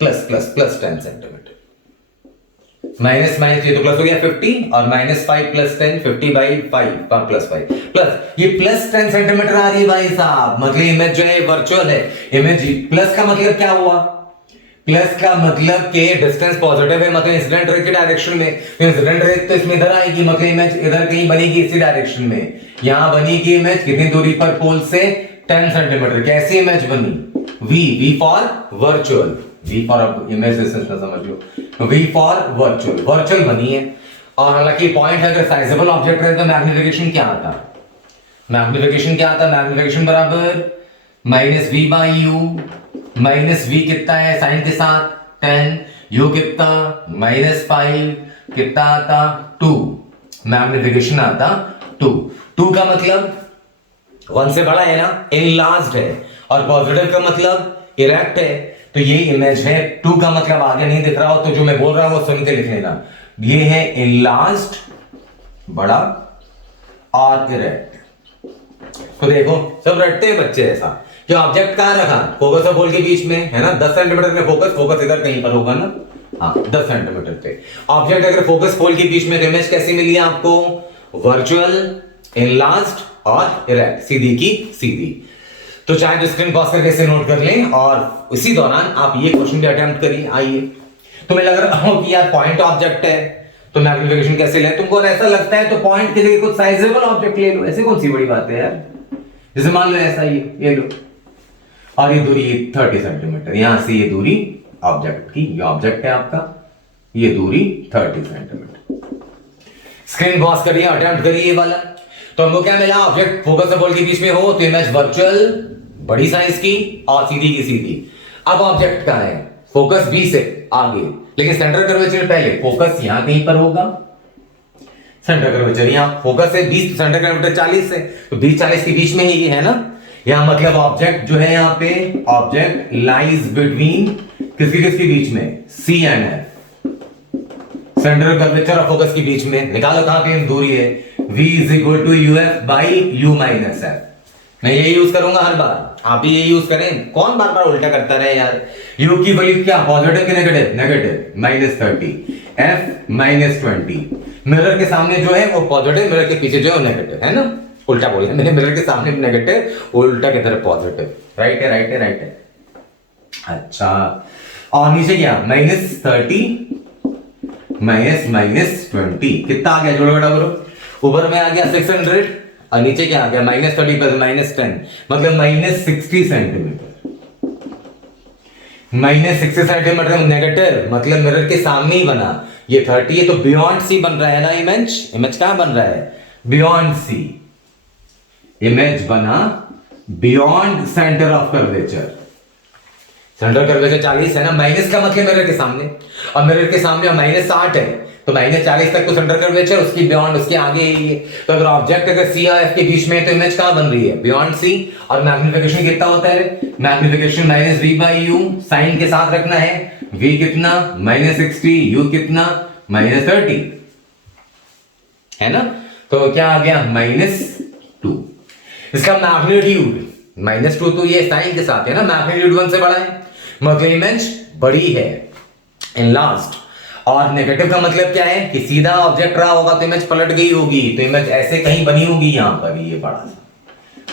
plus plus plus 10 centimetre, minus minus ये तो प्लस हो गया 50, और -5 प्लस 10 50 बाई 5 प्लस 5 प्लस ये प्लस 10 सेंटीमीटर आ रही है भाई साहब। मतलब इमेज जो है वर्चुअल है, इमेज प्लस का मतलब क्या हुआ, प्लस का मतलब के डिस्टेंस पॉजिटिव है, मतलब इंसिडेंट रे की डायरेक्शन में, तो इंसिडेंट रे तो इसमें इधर आएगी, मतलब इमेज इधर कहीं बनेगी इसी डायरेक्शन में। यहां बनेगी इमेज कितनी दूरी पर, पोल से 10 सेंटीमीटर। कैसी इमेज बनी, v for virtual, v for image distance ना समझ लो, तो v फॉर वर्चुअल, वर्चुअल बनी है। और हालांकि पॉइंट है, अगर साइजेबल ऑब्जेक्ट है तो मैग्निफिकेशन क्या आता, मैग्निफिकेशन क्या आता, मैग्निफिकेशन बराबर -v by u, minus v कितना है साइन के साथ 10, u कितना -5 कितना आता 2, मैग्निफिकेशन आता 2 का मतलब 1 से बड़ा है ना, इनलार्ज्ड है, और पॉजिटिव का मतलब इरेक्ट है, तो ये इमेज है। 2 का मतलब आगे नहीं दिख रहा हो तो जो मैं बोल रहा हूं वो सुन के लिख लेना, ये है इनलार्ज्ड बड़ा और इरेक्ट। तो देखो सब रटते हैं बच्चे ऐसा, जो ऑब्जेक्ट कहां रखा, फोकस और पोल के बीच में है ना, 10 सेंटीमीटर में फोकस इधर कहीं पर होगा ना, हाँ 10 सेंटीमीटर पे ऑब्जेक्ट, अगर फोकस पोल के बीच में, इमेज कैसी मिली आपको, वर्चुअल, इनलार्ज्ड और इरेक्ट, सीधी की सीधी। तो चाहे तो स्क्रीन पॉज करके इसे नोट कर लें, और इसी दौरान आप ये क्वेश्चन भी अटेम्प्ट करिए। आइए, तुम्हें लग रहा हो कि यार पॉइंट ऑब्जेक्ट है तो मैग्निफिकेशन कैसे लें, तुमको ऐसा लगता है तो पॉइंट के लिए कुछ साइजेबल ऑब्जेक्ट ले लो, ऐसे कौन सी बड़ी बात है यार। जैसे मान लो ऐसा ये लो, और ये दूरी 30 सेंटीमीटर, यहां से ये दूरी ऑब्जेक्ट की, ये ऑब्जेक्ट है आपका, ये दूरी 30 सेंटीमीटर। स्क्रीन पॉज करिए, अटेम्प्ट करिए ये वाला। तो हमको क्या मिला, ऑब्जेक्ट फोकस और पोल के बीच में हो तो इमेज वर्चुअल, बड़ी साइज की और सीधी की सीधी। अब ऑब्जेक्ट कहां है, फोकस बी से आगे, लेकिन सेंटर कर्वेचर पहले, फोकस यहां कहीं पर होगा, सेंटर कर्वेचर यहां, फोकस है 20, सेंटर कर्वेचर 40 है, तो 20-40 के बीच में ही ये है ना, यहां मतलब ऑब्जेक्ट जो है यहां पे, ऑब्जेक्ट लाइज बिटवीन किसके बीच में, C and F, centre curvature और फोकस के बीच में। निकालो कहां पे दूरी है, v is equal to uf by u minus f. मैं यही यूज करूंगा हर बार, आप भी यही यूज करें, कौन बार बार उल्टा करता रहे यार। u की वैल्यू क्या, पॉजिटिव की नेगेटिव, नेगेटिव -30, f -20, मिरर के सामने जो है वो पॉजिटिव, मिरर के पीछे जो है नेगेटिव है ना, उल्टा बोलिए मैंने, मिरर के सामने नेगेटिव, उल्टा की तरफ पॉजिटिव, राइट है राइट है राइट है। अच्छा, और नीचे क्या, -30 -20 कितना आ गया, जोड़ो बेटा करो, ऊपर में आ गया 600 और नीचे क्या आ गया, -30 प्लस -10 मतलब -60 सेंटीमीटर, -60 सेंटीमीटर नेगेटिव, मतलब मिरर के सामने ही बना, ये 30 है तो बियॉन्ड सी बन रहा है ना इमेज कहां बन रहा है, बियॉन्ड सी, इमेज बना beyond centre of curvature, centre curvature 40 है ना, माइनस का मतलब मिरर के सामने, और मिरर के सामने -60 है तो -40 तक तो सेंटर कर्वेचर, उसकी बियॉन्ड उसके आगे ही है। तो अगर ऑब्जेक्ट अगर सी और एफ के बीच में है तो इमेज कहां बन रही है? Beyond C. और मैग्निफिकेशन कितना होता है? मैग्निफिकेशन -v/u, साइन के साथ रखना है। v कितना? -60, u कितना? -30, है ना? तो क्या आ गया? -2। इसका मैग्नीट्यूड -2, तो ये साइन के साथ है ना, मैग्नीट्यूड 1 से बड़ा है, मतलब इमेज बड़ी है, एनलार्ज्ड। और नेगेटिव का मतलब क्या है कि सीधा ऑब्जेक्ट रहा होगा तो इमेज पलट गई होगी, तो इमेज ऐसे कहीं बनी होगी, यहां पर ये बड़ा सा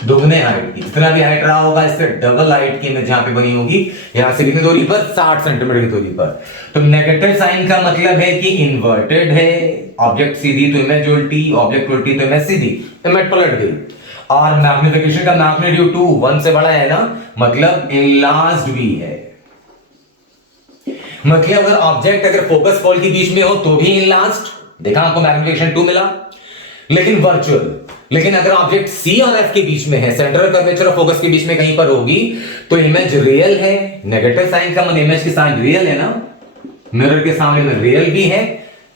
दुगने हाइट की, जितना भी हाइट रहा होगा इससे डबल हाइट की इमेज यहां पे बनी होगी, यहां से कितनी दूरी पर? 60 सेंटीमीटर की दूरी पर। तो नेगेटिव साइन का मतलब है कि इन्वर्टेड है, ऑब्जेक्ट सीधी तो इमेज उल्टी, ऑब्जेक्ट उल्टी तो इमेज सीधी, इमेज पलट गई। और मैग्निफिकेशन का मैग्नीट्यूड 2 1 से बड़ा है ना, मतलब इनलार्ज्ड भी है। मतलब अगर ऑब्जेक्ट अगर फोकस पोल के बीच में हो तो भी इनलार्ज्ड, देखा आपको मैग्निफिकेशन 2 मिला, लेकिन वर्चुअल। लेकिन अगर ऑब्जेक्ट सी और एफ के बीच में है, सेंटर कर्वेचर और फोकस के बीच में कहीं पर होगी, तो इमेज रियल है। नेगेटिव साइन का मतलब इमेज की साइन रियल है ना, मिरर के सामने में रियल भी है,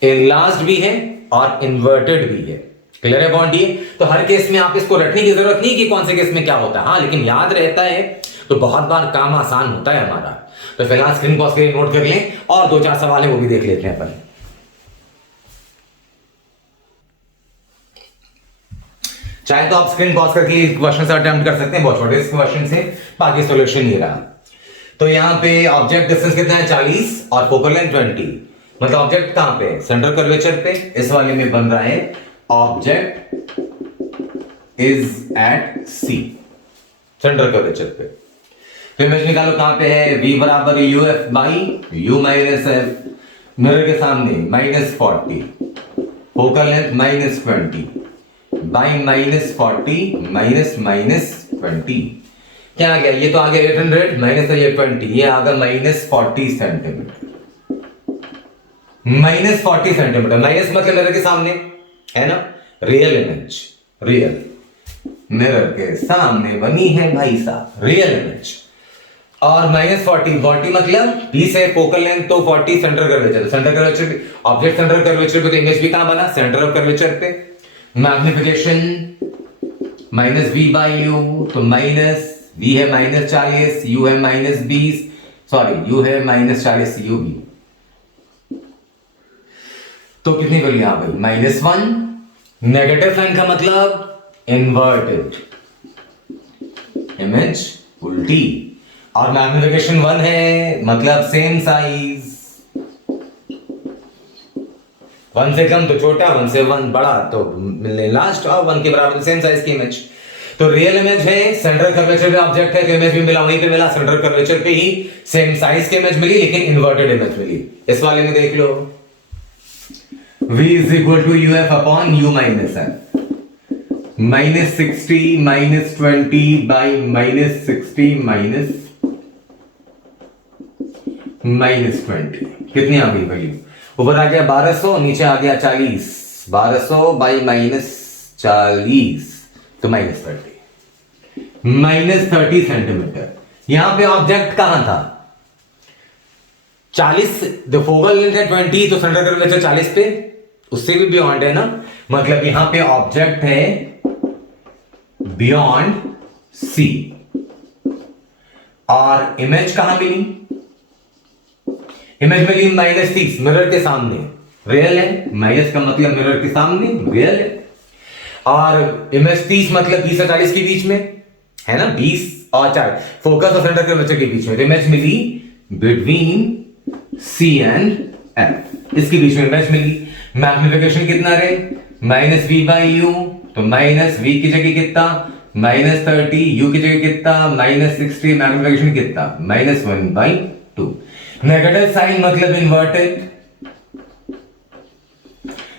इनलार्ज्ड भी है और इन्वर्टेड भी है। क्लियर है बॉन्ड? ये तो हर केस में आप इसको रटने की जरूरत नहीं कि कौन से केस में क्या होता है, हाँ, लेकिन याद रहता है तो बहुत बार काम आसान होता है हमारा। तो फिलहाल स्क्रीन पॉज करके नोट कर लें और 2-4 सवाल है वो भी देख लेते हैं अपन। चाहे तो आप स्क्रीन पॉज करके क्वेश्चन से अटेम्प्ट कर सकते हैं, बहुत छोटे क्वेश्चन से, बाकी सॉल्यूशन ये रहा। तो यहाँ पे ऑब्जेक्ट डिस्टेंस कितना है? 40 और फोकल लेंथ 20। मतलब ऑब्जेक्ट कहां पे? सेंटर कर्वेचर पे। इस वाले में बन रहा है object is at C, centre curvature पे। तो इमेज निकालो कहां पे है? v बराबर uf by u minus F, mirror के सामने -40, फोकल लेंथ -20 बाई -40 -20। क्या आ गया? ये तो आ गया 800 माइनस ये 20, ये आ गया -40 सेंटीमीटर। -40 सेंटीमीटर, माइनस मतलब मिरर के सामने है ना, रियल इमेज, रियल मिरर के सामने बनी है भाई साहब, रियल इमेज। और -40 मतलब 20 है फोकल लेंथ, तो 40 सेंटर कर्वेचर, सेंटर कर्वेचर पे ऑब्जेक्ट सेंटर कर्वेचर पे, तो इमेज भी कहां बना? सेंटर ऑफ कर्वेचर पे। मैग्निफिकेशन -v/u, तो v है -40, u है -20, सॉरी u है -40 u भी, तो कितनी वैल्यू आ गई? -1। नेगेटिव साइन का मतलब इन्वर्टेड, इमेज उल्टी। और मैग्निफिकेशन 1 है मतलब सेम साइज, 1 से कम तो छोटा, 1 से 1 बड़ा तो लास्ट, और 1 के बराबर सेम साइज की इमेज। तो रियल इमेज है, सेंटर कर्वेचर पे ऑब्जेक्ट है, तो इमेज भी मिला वहीं पे मिला, सेंटर कर्वेचर पे ही सेम साइज की इमेज मिली, लेकिन इन्वर्टेड इमेज मिली। इस वाले में देख लो, v is equal to uf upon u minus f, -60 -20 बाई -60 -20, कितनी आ गई वैल्यू? ऊपर आ गया 1200, नीचे आ गया 40, 1200 बाई -40, तो -30 सेंटीमीटर। यहां पे ऑब्जेक्ट कहां था? 40, फोकल लेंथ है 20, तो सेंटर कर्वेचर 40 पे, उससे भी बियॉन्ड है ना, मतलब यहां पे ऑब्जेक्ट है बियॉन्ड सी। और इमेज कहां मिली? इमेज मिली -30, मिरर के सामने, रियल है, माइनस का मतलब मिरर के सामने रियल है। और इमेज 30 मतलब 20 और 40 के बीच में है ना, 20 और 40 फोकस और सेंटर कर्वेचर के बीच में, तो इमेज मिली बिटवीन C एंड F, इसके बीच में इमेज मिली। मैग्निफिकेशन कितना रहे? -v/u, तो -v की जगह कितना? -30, u की जगह कितना? -60, मैग्निफिकेशन कितना? -1/2। नेगेटिव साइन मतलब इन्वर्टेड,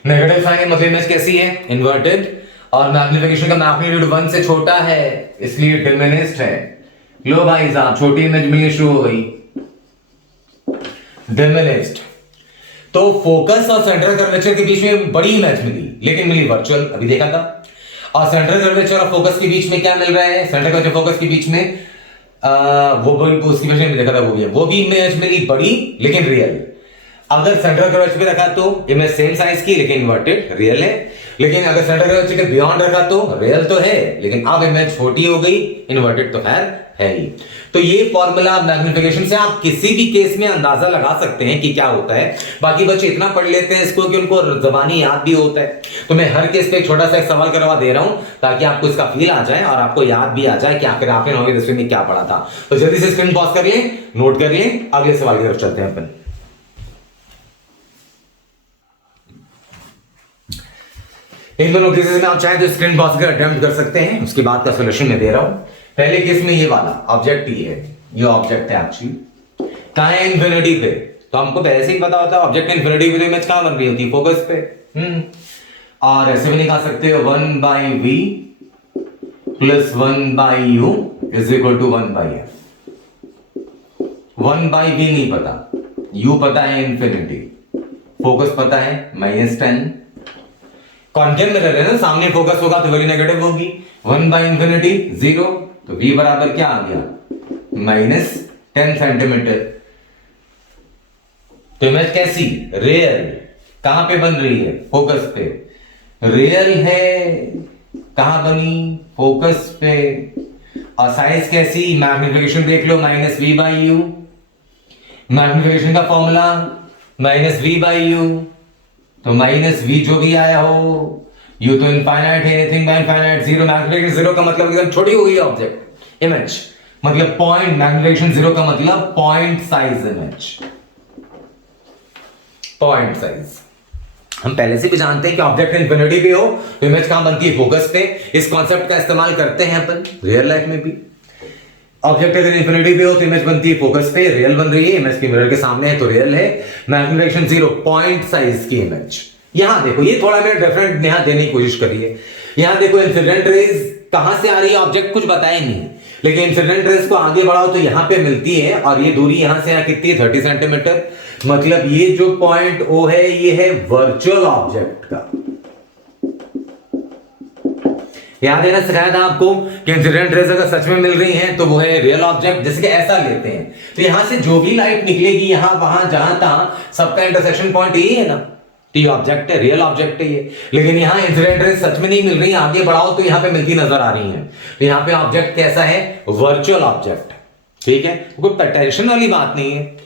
नेगेटिव साइन मतलब इमेज कैसी है? इन्वर्टेड। और मैग्निफिकेशन का मैग्नीट्यूड 1 से छोटा है, इसलिए डिमिनिश्ड है। लो भाई साहब, छोटी इमेज मिलनी शुरू हो गई, डिमिनिश्ड। तो फोकस और सेंट्रल कर्वेचर के बीच में बड़ी इमेज मिली, लेकिन मिली वर्चुअल, अभी देखा था। और सेंट्रल कर्वेचर और फोकस के बीच में क्या मिल रहा है? सेंट्रल कर्वेचर फोकस के बीच में वो उसकी वजह में देखा था, वो भी इमेज मिली बड़ी लेकिन रियल। अगर सेंट्रल कर्वेचर पे रखा तो इमेज सेम साइज की लेकिन इन्वर्टेड रियल है, लेकिन अगर सेंट्रल कर्वेचर के बियॉन्ड रखा तो रियल तो है लेकिन अब इमेज छोटी हो गई, इन्वर्टेड तो खैर है ही। तो ये फॉर्मूला मैग्निफिकेशन से आप किसी भी केस में अंदाजा लगा सकते हैं कि क्या होता है। बाकी बच्चे इतना पढ़ लेते हैं इसको कि उनको जबानी याद भी होता है। तो मैं हर केस पे एक छोटा सा एक सवाल करवा दे रहा हूं ताकि आपको इसका फील आ जाए और आपको याद भी आ जाए कि आखिर आपने 9वीं 10वीं में क्या पढ़ा था। तो जल्दी से स्क्रीन पॉज कर लें, नोट कर लें, अगले सवाल की तरफ चलते हैं अपन। इन दोनों केसेस में आप चाहे तो स्क्रीन पॉज कर अटेम्प्ट कर सकते हैं, उसके बाद का सॉल्यूशन मैं दे रहा हूं। पहले केस में ये वाला ऑब्जेक्ट ही है, ये ऑब्जेक्ट है एक्चुअली कहां है, इन्फिनिटी पे। तो हमको पहले से ही पता होता है ऑब्जेक्ट इन्फिनिटी पे तो इमेज कहां बन रही होती है, फोकस पे। और ऐसे भी निकाल सकते हो 1/v plus 1/u is equal to 1/f। 1/v नहीं पता, u पता है इन्फिनिटी, फोकस पता है -10। कॉन्केव मिरर है ना, सामने फोकस होगा तो वैल्यू नेगेटिव होगी। 1/∞ 0, तो v बराबर क्या आ गया, -10 सेंटीमीटर। तो इमेज कैसी, रियल, कहां पे बन रही है, फोकस पे। रियल है, कहां बनी, फोकस पे। और साइज कैसी, मैग्निफिकेशन देख लो -v/u, मैग्निफिकेशन का फॉर्मूला -v/u, तो -v जो भी आया हो, u तो इनफाइनाइट है, एनीथिंग बाय इनफाइनाइट, 0 मैग्निफिकेशन 0 का मतलब एकदम छोटी हो गई ऑब्जेक्ट इमेज, मतलब पॉइंट, मैग्निफिकेशन 0 का मतलब point size image, point size. हम पहले से भी जानते हैं कि ऑब्जेक्ट इन्फिनिटी पे हो तो इमेज कहां बनती है, फोकस पे। इस कॉन्सेप्ट का इस्तेमाल करते हैं अपन रियल लाइफ में भी। ऑब्जेक्ट अगर इन्फिनिटी पे हो तो इमेज बनती है फोकस पे, रियल बन रही है, इमेज की मिरर के सामने है तो रियल है। मैग्निफिकेशन 0, पॉइंट साइज की इमेज। यहां देखो, ये थोड़ा मैंने डिफरेंट यहां देने की कोशिश करी है। यहां देखो इंसिडेंट रेज कहां से आ रही है, ऑब्जेक्ट कुछ बताया नहीं, लेकिन इंसिडेंट रेज को आगे बढ़ाओ तो यहां पे मिलती है और ये दूरी यहां से यहां कितनी है, 30 सेंटीमीटर। मतलब ये जो पॉइंट O है ये है वर्चुअल ऑब्जेक्ट का। याद है ना, सिखाया था आपको कि इंसिडेंट रेज अगर सच में मिल रही हैं तो वो है रियल ऑब्जेक्ट। जैसे कि ऐसा लेते हैं तो यहां से जो भी लाइट निकलेगी यहां वहां जहां तहां सबका इंटरसेक्शन पॉइंट यही है ना, तो ये ऑब्जेक्ट है, रियल ऑब्जेक्ट है ये। लेकिन यहां इंसिडेंट रेज सच में नहीं मिल रही, आगे बढ़ाओ तो यहां पे मिलती नजर आ रही है। तो यहां पे ऑब्जेक्ट कैसा है, वर्चुअल ऑब्जेक्ट। ठीक है, कोई टेंशन वाली बात नहीं है।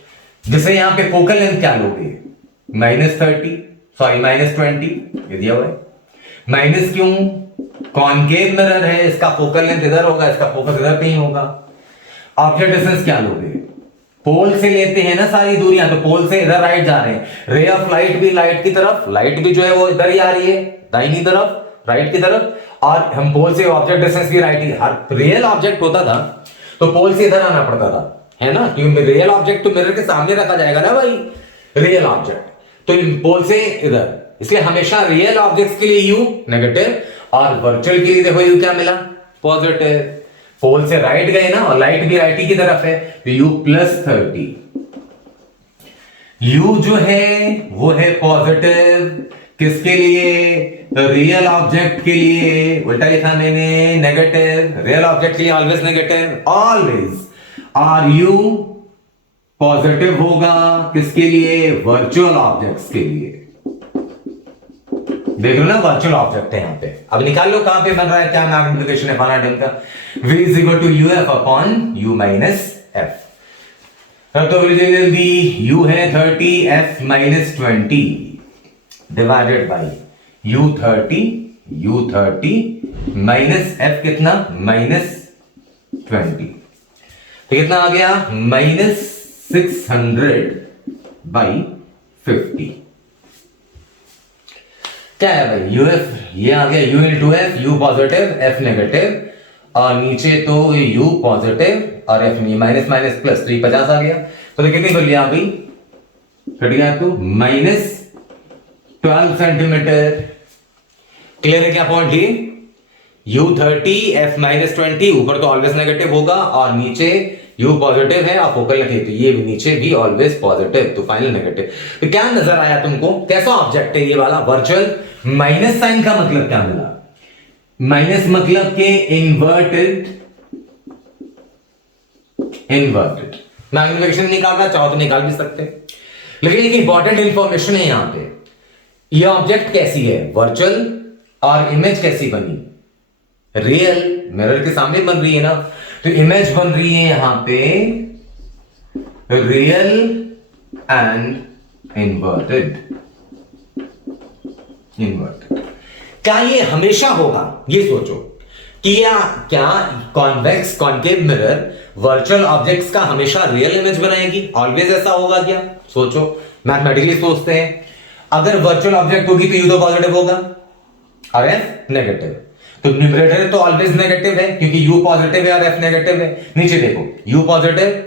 जैसे यहां पे फोकल लेंथ क्या लोगे, -20 ये दिया हुआ है। माइनस क्यों, कॉनकेव मिरर है, इसका फोकल लेंथ इधर होगा, इसका फोकस इधर कहीं होगा। ऑब्जेक्ट डिस्टेंस क्या लोगे, पोल से लेते हैं ना सारी दूरियां, तो पोल से इधर राइट जा रहे हैं। रे ऑफ लाइट भी लाइट की तरफ, लाइट भी जो है वो इधर ही आ रही है, दाहिनी तरफ, राइट की तरफ। और हम पोल से ऑब्जेक्ट डिस्टेंस भी राइट ही। हर रियल ऑब्जेक्ट होता था तो पोल से इधर आना पड़ता था, है ना, क्योंकि रियल ऑब्जेक्ट तो मिरर के सामने रखा जाएगा ना भाई, रियल ऑब्जेक्ट तो पोल से इधर। इसलिए हमेशा रियल ऑब्जेक्ट्स के लिए यू नेगेटिव और वर्चुअल के लिए देखो यू क्या मिला, पॉजिटिव। पोल से राइट गए ना और लाइट भी राइट ही की तरफ है तो u +30। u जो है वो है पॉजिटिव, किसके लिए, रियल ऑब्जेक्ट के लिए। उल्टा लिखा मैंने, नेगेटिव। रियल ऑब्जेक्ट के लिए ऑलवेज नेगेटिव, ऑलवेज। और u पॉजिटिव होगा किसके लिए, वर्चुअल ऑब्जेक्ट्स के लिए। देख लो ना, वर्चुअल ऑब्जेक्ट है यहां पे। अब निकाल लो कहां पे बन रहा है, क्या मैग्निफिकेशन है फाइनाइट का। v = uf/u - f। तो विल बी u है 30, f -20 divided by u 30 minus f कितना, -20। तो कितना आ गया, -600/50। क्या है भाई, uf ये आ गया, u × f, u positive f negative और नीचे तो u पॉजिटिव और f नहीं, माइनस माइनस प्लस, तो ये 50 आ गया। तो कितनी वैल्यू आ गई, घट गया तो -12 सेंटीमीटर। क्लियर है क्या पॉइंट ये, u 30 f -20, ऊपर तो ऑलवेज नेगेटिव होगा और नीचे u पॉजिटिव है और फोकल लेंथ, तो ये भी नीचे भी ऑलवेज पॉजिटिव, तो फाइनल नेगेटिव। तो क्या नजर आया तुमको, कैसा ऑब्जेक्ट है ये वाला, वर्चुअल। माइनस साइन का मतलब क्या मिला, माइनस मतलब के इन्वर्टेड, मैग्निफिकेशन निकालना चाहो तो निकाल भी सकते। लेकिन एक इंपॉर्टेंट इंफॉर्मेशन है यहां पे, ये ऑब्जेक्ट कैसी है, वर्चुअल, और इमेज कैसी बनी, रियल, मिरर के सामने बन रही है ना, तो इमेज बन रही है यहां पे रियल एंड इन्वर्टेड। क्या ये हमेशा होगा, ये सोचो कि क्या convex concave mirror virtual objects का हमेशा रियल इमेज बनाएगी, ऑलवेज ऐसा होगा क्या? सोचो, मैथमेटिकली सोचते हैं, अगर वर्चुअल ऑब्जेक्ट होगी तो यू तो पॉजिटिव होगा और एफ नेगेटिव, तो न्यूमरेटर तो ऑलवेज नेगेटिव है क्योंकि यू पॉजिटिव है और एफ नेगेटिव है। नीचे देखो, you positive,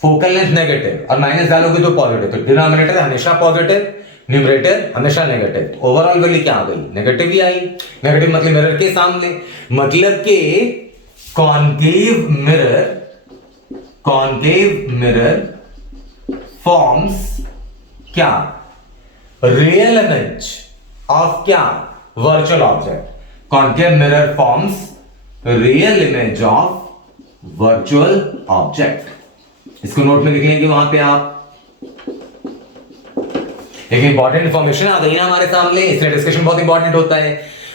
focal length negative और माइनस डालोगे तो पॉजिटिव, तो डिनोमिनेटर हमेशा पॉजिटिव, न्यूमरेटर हमेशा नेगेटिव, ओवरऑल वैल्यू क्या आ गई, नेगेटिव ही आई। नेगेटिव मतलब मिरर के सामने, मतलब के कॉन्केव मिरर फॉर्म्स क्या, रियल इमेज ऑफ क्या, virtual object. Concave mirror forms real image of virtual object. इसको नोट में लिख लेंगे वहां पे आप। एक इंपॉर्टेंट इंफॉर्मेशन आ गई ना हमारे सामने, इसलिए डिस्कशन बहुत इंपॉर्टेंट होता है।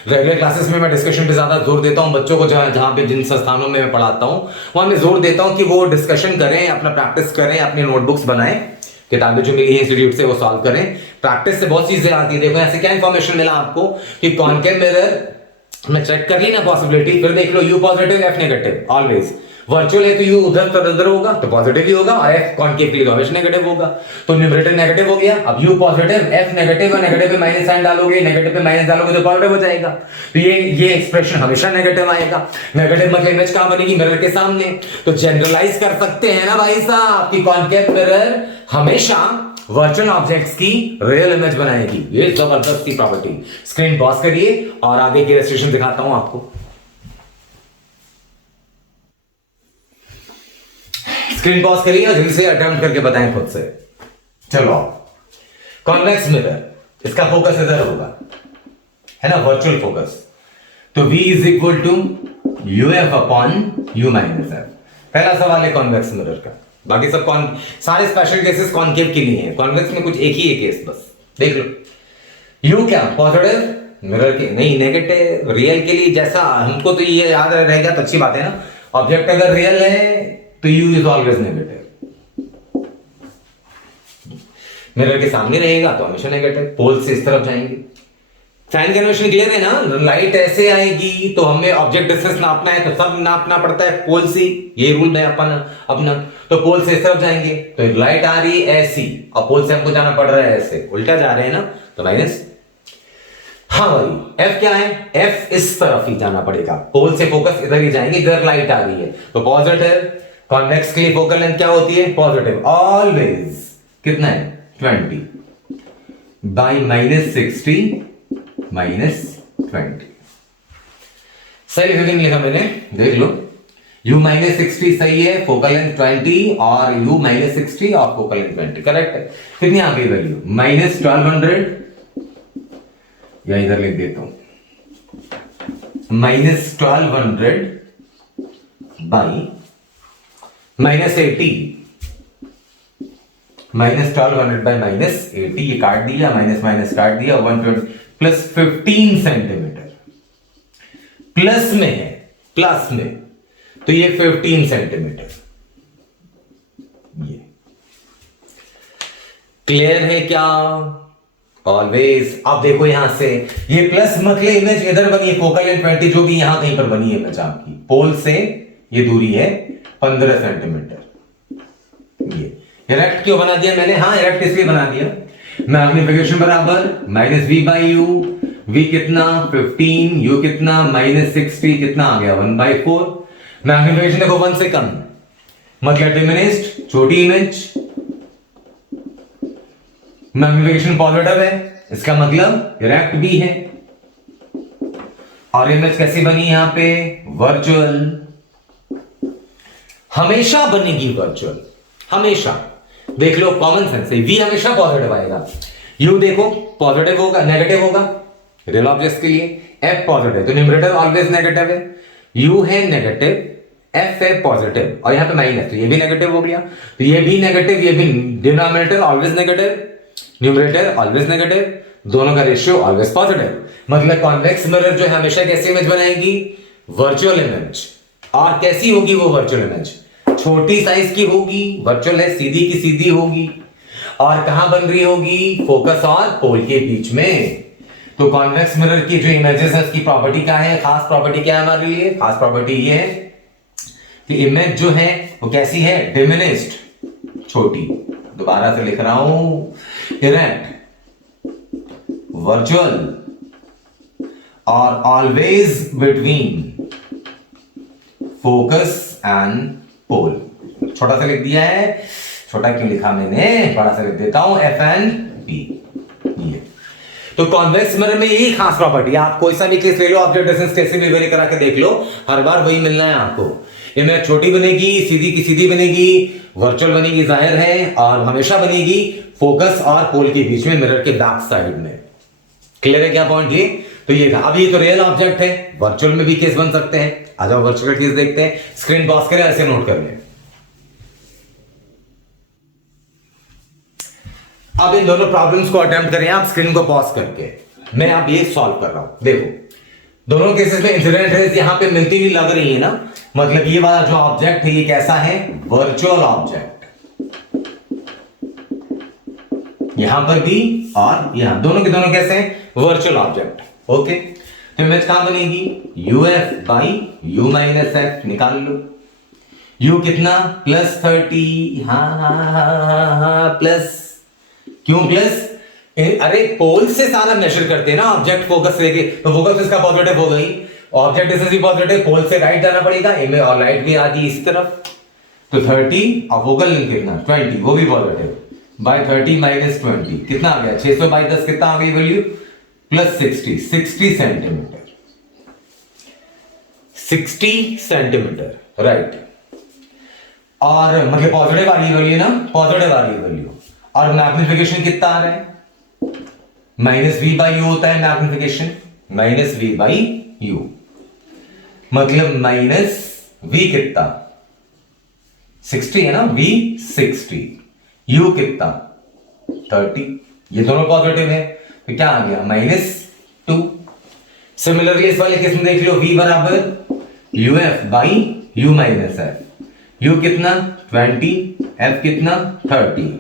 रेगुलर क्लासेस में मैं डिस्कशन पे ज्यादा जोर देता हूं, बच्चों को जहां पे जिन संस्थानों में मैं पढ़ाता हूं वहां मैं जोर देता हूं कि वो डिस्कशन करें, अपना प्रैक्टिस करें, अपनी नोटबुक्स बनाएं, किताबें जो मिली है इंस्टीट्यूट से वो सॉल्व करें। प्रैक्टिस से बहुत चीजें आती है। देखो ऐसे क्या इंफॉर्मेशन मिला आपको कि कॉन्केव मिरर में चेक कर ली ना पॉसिबिलिटी, फिर देख लो u positive f negative, always virtual है तो यू उधर होगा तो पॉजिटिव ही होगा, और एफ कॉन्केव के लिए हमेशा नेगेटिव होगा, तो न्यूमरेटर नेगेटिव हो गया। अब यू पॉजिटिव एफ नेगेटिव, और नेगेटिव पे माइनस साइन डालोगे, नेगेटिव पे माइनस डालोगे तो पॉजिटिव हो जाएगा, तो ये एक्सप्रेशन हमेशा नेगेटिव आएगा। नेगेटिव मतलब इमेज कहां बनेगी, मिरर के सामने, तो जनरलाइज कर सकते हैं ना भाई साहब कि कॉन्केव मिरर हमेशा वर्चुअल ऑब्जेक्ट्स की रियल इमेज बनाएगी। ये जबरदस्त की प्रॉपर्टी। स्क्रीन पॉज करिए और आगे की इलस्ट्रेशन दिखाता हूं आपको। स्क्रीन पॉज करिए और जल्दी से अटेम्प्ट करके बताएं खुद से। चलो, कॉन्वेक्स मिरर, इसका फोकस इधर होगा, है ना, वर्चुअल फोकस, तो V is equal to UF upon U minus f. पहला सवाल है कॉन्वेक्स मिरर का, बाकी सब सारे स्पेशल केसेस कॉन्केव के लिए हैं, कॉन्वेक्स में कुछ एक ही है केस, बस देख लो। U क्या पॉजिटिव, मिरर के नहीं नेगेटिव, रियल के लिए जैसा हमको तो ये याद रह गया तो अच्छी बात है ना, ऑब्जेक्ट अगर रियल है तो U is always negative, mirror के सामने रहेगा तो हमेशा नेगेटिव, पोल से इस तरफ जाएंगे। साइन कन्वेंशन क्लियर है ना, लाइट ऐसे आएगी तो हमें ऑब्जेक्ट डिस्टेंस नापना है तो सब नापना पड़ता है पोल से, ये रूल है अपना, तो पोल से इस तरफ जाएंगे तो लाइट आ रही है ऐसी और पोल से हमको जाना पड़ रहा है ऐसे, उल्टा जा रहे हैं ना, तो माइनस। हाँ भाई, F क्या है, F इस तरफ ही जाना पड़ेगा, पोल से फोकस इधर ही जाएंगे, इधर लाइट आ रही है तो पॉजिटिव। कॉन्वेक्स के लिए फोकल लेंथ क्या होती है, पॉजिटिव ऑलवेज, कितना है 20 बाई -60 -20। सही लिखा लिखा मैंने, देख लो, U -60 सही है, फोकल लेंथ 20 और U -60 और फोकल लेंथ 20 करेक्ट है। कितनी आ गई वैल्यू, -1200, या इधर लिख देता हूं, -1200 बाई -80, -1200 बाई -80, ये काट दिया, माइनस काट दिया, 120 प्लस 15 सेंटीमीटर, प्लस में है, प्लस में, तो ये 15 सेंटीमीटर, ये क्लियर है क्या, ऑलवेज। अब देखो यहां से ये प्लस मतलब इमेज इधर बनी है, फोकल लेंथ 20 जो भी यहां कहीं पर बनी है इमेज आपकी, पोल से ये दूरी है 15 सेंटीमीटर। ये इरेक्ट क्यों बना दिया मैंने, हाँ इरेक्ट इसलिए बना दिया, मैग्निफिकेशन बराबर -v बाई यू, v कितना 15, u कितना -60, कितना आ गया 1/4। मैग्निफिकेशन देखो 1 से कम मतलब डिमिनिश्ड, छोटी इमेज, मैग्निफिकेशन पॉजिटिव है, इसका मतलब इरेक्ट भी है, और इमेज कैसी बनी यहां पे, वर्चुअल, हमेशा बनेगी वर्चुअल, हमेशा। देख लो कॉमन सेंस से, v हमेशा पॉजिटिव आएगा, u देखो पॉजिटिव होगा, नेगेटिव होगा रियल ऑब्जेक्ट्स के लिए, f पॉजिटिव तो न्यूमरेटर ऑलवेज नेगेटिव है, u है नेगेटिव, एफ है पॉजिटिव और यहां पे माइनस, तो ये भी नेगेटिव हो गया, तो ये भी नेगेटिव, ये भी denominator always negative, numerator always negative, दोनों का रेशियो ऑलवेज पॉजिटिव। मतलब कॉन्वेक्स मिरर जो है हमेशा कैसी इमेज बनाएगी? Virtual image. और कैसी होगी वो वर्चुअल इमेज? छोटी साइज की होगी, वर्चुअल है, सीधी की सीधी होगी। और कहां बन रही होगी? फोकस और पोल के बीच में। तो कॉन्वेक्स मिरर की जो इमेजेस है उसकी प्रॉपर्टी क्या है? खास प्रॉपर्टी क्या है हमारे लिए? खास प्रॉपर्टी ये है कि इमेज जो है वो कैसी है? डिमिनिश्ड, छोटी। दोबारा से लिख रहा हूं, इरेक्ट, वर्चुअल और ऑलवेज बिटवीन फोकस एंड पोल। छोटा सा लिख दिया है, छोटा क्यों लिखा मैंने, बड़ा सा लिख देता हूं, एफ एंड पी। ये तो कॉन्वेक्स मिरर में यही खास प्रॉपर्टी। आप कोई सा भी केस ले लो, ऑब्जेक्ट डिस्टेंस कैसे भी वेरी करा के देख लो, हर बार वही मिलना है आपको। इमेज छोटी बनेगी, सीधी की सीधी बनेगी, वर्चुअल बनेगी जाहिर है, और हमेशा बनेगी फोकस और पोल के बीच में, मिरर के बैक साइड में। क्लियर है क्या पॉइंट ये? तो ये था। अब ये तो रियल ऑब्जेक्ट है, वर्चुअल में भी केस बन सकते हैं। आ जाओ वर्चुअल केस देखते हैं। स्क्रीन पॉज करें, ऐसे नोट कर लें। अब इन दोनों प्रॉब्लम्स को अटेम्प्ट करें आप स्क्रीन को पॉज करके। मैं अब ये सॉल्व कर रहा हूं। देखो दोनों केसेस में इंसिडेंट रेज यहां पे मिलती हुई लग रही है ना, मतलब ये वाला जो ऑब्जेक्ट है ये कैसा है? Virtual object. यहां पर भी और यहां, दोनों के दोनों कैसे हैं? Virtual object. ओके, तो इमेज कहां बनेगी? UF by you minus F. निकाल लो। यू कितना? +30। हाँ प्लस। क्यों प्लस? अरे पोल से सारा मेजर करते हैं ना ऑब्जेक्ट, फोकस लेके, तो फोकस इसका पॉजिटिव हो गई, ऑब्जेक्ट डिस्टेंस भी पॉजिटिव, पोल से राइट जाना पड़ेगा, इमेज और लाइट भी आती इस तरफ, तो 30 और फोकल लेंथ कितना? 20, वो भी पॉजिटिव, बाय 30 माइनस 20 कितना आ गया? 600 बाई 10 कितना आ गई वैल्यू? +60 सेंटीमीटर। 60 centimetre right. और मतलब पॉजिटिव आ रही है वैल्यू ना, पॉजिटिव आ रही है वैल्यू। और मैग्निफिकेशन कितना आ रहा है? -v बाई यू होता है मैग्निफिकेशन, -v बाई यू, मतलब -v कितना? 60 है ना, v 60, u कितना? 30। ये दोनों पॉजिटिव है तो क्या आ गया? -2। सिमिलरली इस वाले केस में देख लो, v बराबर uf by u minus F. u कितना? 20, f कितना? 30।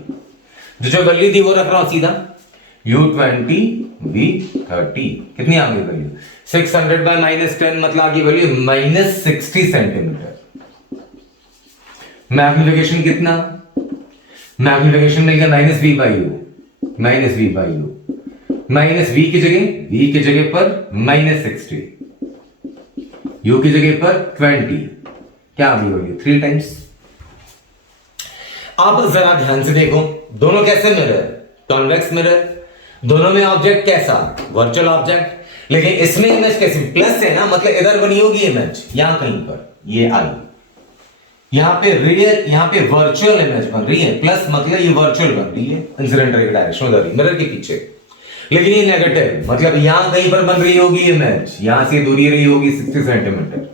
जो वैल्यू थी वो रख रहा हूं सीधा, u20 v30 कितनी आ गई वैल्यू? 600 बाय -10 मतलब आ गई वैल्यू -60 सेंटीमीटर। मैग्निफिकेशन कितना? मैग्निफिकेशन मिल गया -v by you, -v by you, -v की जगह पर -60, u की जगह पर 20, क्या आ गई वैल्यू? 3 टाइम्स। अब जरा ध्यान से देखो, दोनों कैसे मिरर? Convex mirror. दोनों में ऑब्जेक्ट कैसा? Virtual object. लेकिन इसमें इमेज कैसी? प्लस है ना, मतलब इधर बनी होगी इमेज, यहां कहीं पर ये आई, यहां पे रियल, यहां पे वर्चुअल इमेज बन रही है, प्लस मतलब ये वर्चुअल बन रही है इंसिडेंट रे डायरेक्शन उधर मिरर के पीछे। लेकिन ये नेगेटिव, मतलब यहां कहीं पर बन रही होगी इमेज, यहां से दूरी रही होगी 60 सेंटीमीटर।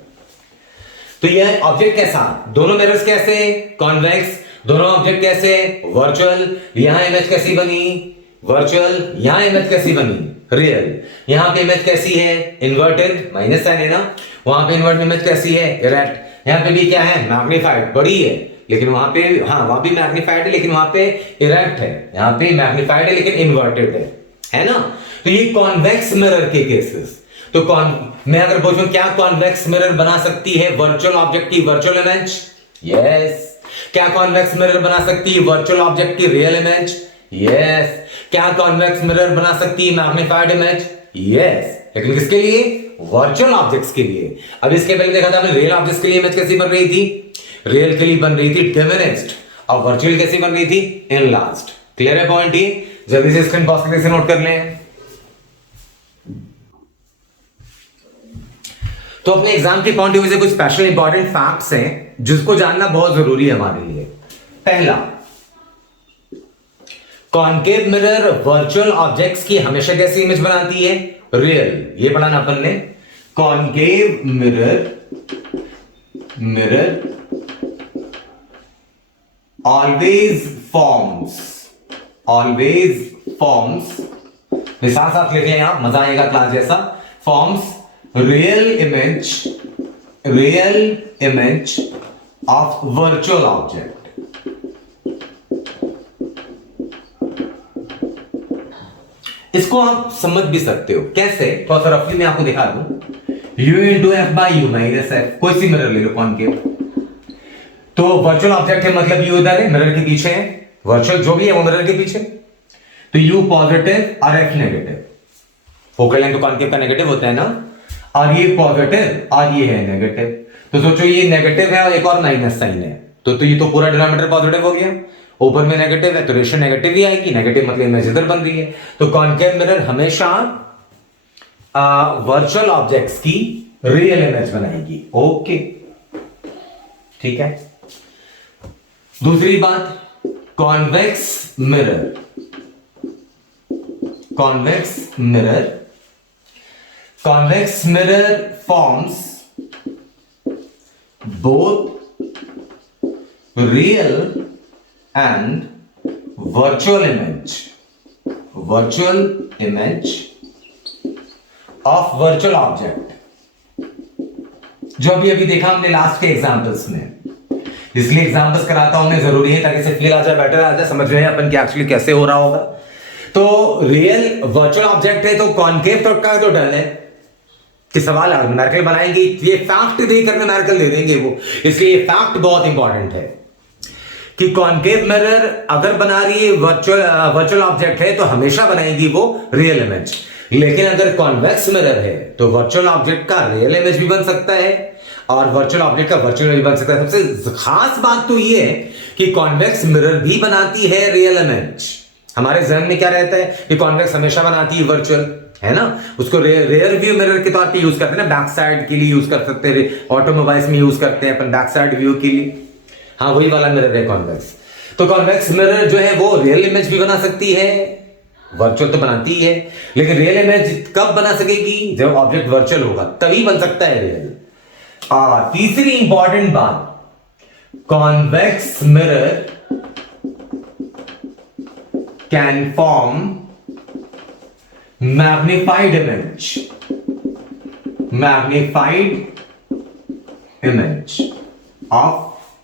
तो ये ऑब्जेक्ट कैसा? दोनों मिरर्स कैसे? कॉन्वेक्स। दोनों ऑब्जेक्ट कैसे? वर्चुअल। यहां इमेज कैसी बनी? वर्चुअल। यहां इमेज कैसी बनी? रियल। यहां पे इमेज कैसी है? इन्वर्टेड, माइनस साइन है ना, वहां पे इन्वर्टेड इमेज कैसी है? इरेक्ट। यहां पे भी क्या है? मैग्नीफाइड, बड़ी है, लेकिन वहां पे, हाँ वहां भी मैग्नीफाइड है लेकिन वहां पे इरेक्ट है, यहां पे मैग्नीफाइड है लेकिन इन्वर्टेड है ना। तो ये कॉन्वेक्स मिरर के केसेस। तो मैं अगर पूछूं क्या कॉन्वेक्स मिरर बना सकती है वर्चुअल ऑब्जेक्ट की वर्चुअल इमेज? यस। क्या कॉन्वेक्स मिरर बना सकती है वर्चुअल ऑब्जेक्ट की रियल इमेज? यस। क्या कॉन्वेक्स मिरर बना सकती है मैग्नीफाइड इमेज? यस। लेकिन किसके लिए? वर्चुअल ऑब्जेक्ट्स के लिए। अब इसके पहले देखा था हमने रियल ऑब्जेक्ट्स के लिए इमेज कैसी बन रही थी? रियल के लिए बन रही थी डिमिनिश्ड, और वर्चुअल कैसी बन रही थी? एनलार्ज्ड। क्लियर है पॉइंट ये? जल्दी से स्क्रीन पॉज करके नोट कर लें। तो अपने एग्जाम के पॉइंट ऑफ व्यू से कुछ स्पेशल इंपॉर्टेंट फैक्ट्स हैं जिसको जानना बहुत जरूरी है हमारे लिए। पहला, कॉनकेव मिरर वर्चुअल ऑब्जेक्ट्स की हमेशा कैसी इमेज बनाती है? रियल। ये पढ़ा ना अपन ने, concave mirror mirror always forms साथ साथ लिख लें आप, मजा आएगा क्लास जैसा। Forms real image of virtual object. इसको आप समझ भी सकते हो कैसे, थोड़ा सा रफली मैं आपको दिखा दूं। u into F by you minus F, कोई सी मिरर ले लो कॉनकेव, तो वर्चुअल ऑब्जेक्ट है मतलब u इधर है, मिरर के पीछे है, वर्चुअल जो भी है वो मिरर के पीछे, तो u पॉजिटिव और f नेगेटिव। फोकल लेंथ तो कॉनकेव का नेगेटिव होता है ना, और ये पॉजिटिव और ये है नेगेटिव, तो सोचो ये नेगेटिव है और एक और माइनस साइन है, तो ये तो पूरा डिनोमिनेटर पॉजिटिव हो गया, ऊपर में नेगेटिव है तो रेशियो नेगेटिव ही आएगी, नेगेटिव मतलब इमेज इधर बन रही है। तो कॉनकेव मिरर हमेशा वर्चुअल ऑब्जेक्ट्स की रियल इमेज बनाएगी। ओके ठीक है। दूसरी बात, convex mirror forms both real and virtual image of virtual object, जो अभी देखा हमने लास्ट के एग्जांपल्स में, इसलिए एग्जांपल्स कराता हूं मैं, जरूरी है ताकि से फील आ जाए, बेटर आ जाए, समझ में अपन क्या एक्चुअली कैसे हो रहा होगा। तो रियल वर्चुअल ऑब्जेक्ट है तो कॉनकेव तो का तो डन है कि सवाल न्यूमेरिकल बनाएंगे, ये फैक्ट देकर न्यूमेरिकल दे देंगे वो, इसलिए ये फैक्ट बहुत इंपॉर्टेंट है कि कॉनकेव मिरर अगर बना रही है वर्चुअल ऑब्जेक्ट है तो हमेशा बनाएगी वो रियल इमेज, लेकिन अगर कॉन्वेक्स मिरर है तो वर्चुअल ऑब्जेक्ट का रियल इमेज भी बन सकता है और वर्चुअल ऑब्जेक्ट का वर्चुअल इमेज बन सकता है। सबसे खास बात तो ये है कि कॉन्वेक्स मिरर भी बनाती है रियल इमेज। हमारे जहन में क्या रहता है कि कॉन्वेक्स हमेशा बनाती है वर्चुअल, है ना, उसको रेयर व्यू मिरर के तौर पे यूज करते हैं ना, बैक साइड के लिए यूज कर सकते हैं, ऑटोमोबाइल्स में यूज करते हैं अपन बैक साइड व्यू के लिए, हाँ वही वाला मिरर है कॉन्वेक्स। तो कॉन्वेक्स मिरर जो है वो रियल इमेज भी बना सकती है, वर्चुअल तो बनाती है, लेकिन रियल इमेज कब बना सकेगी, जब ऑब्जेक्ट वर्चुअल होगा तभी बन सकता है रियल। और तीसरी इंपॉर्टेंट बात, convex mirror can form magnified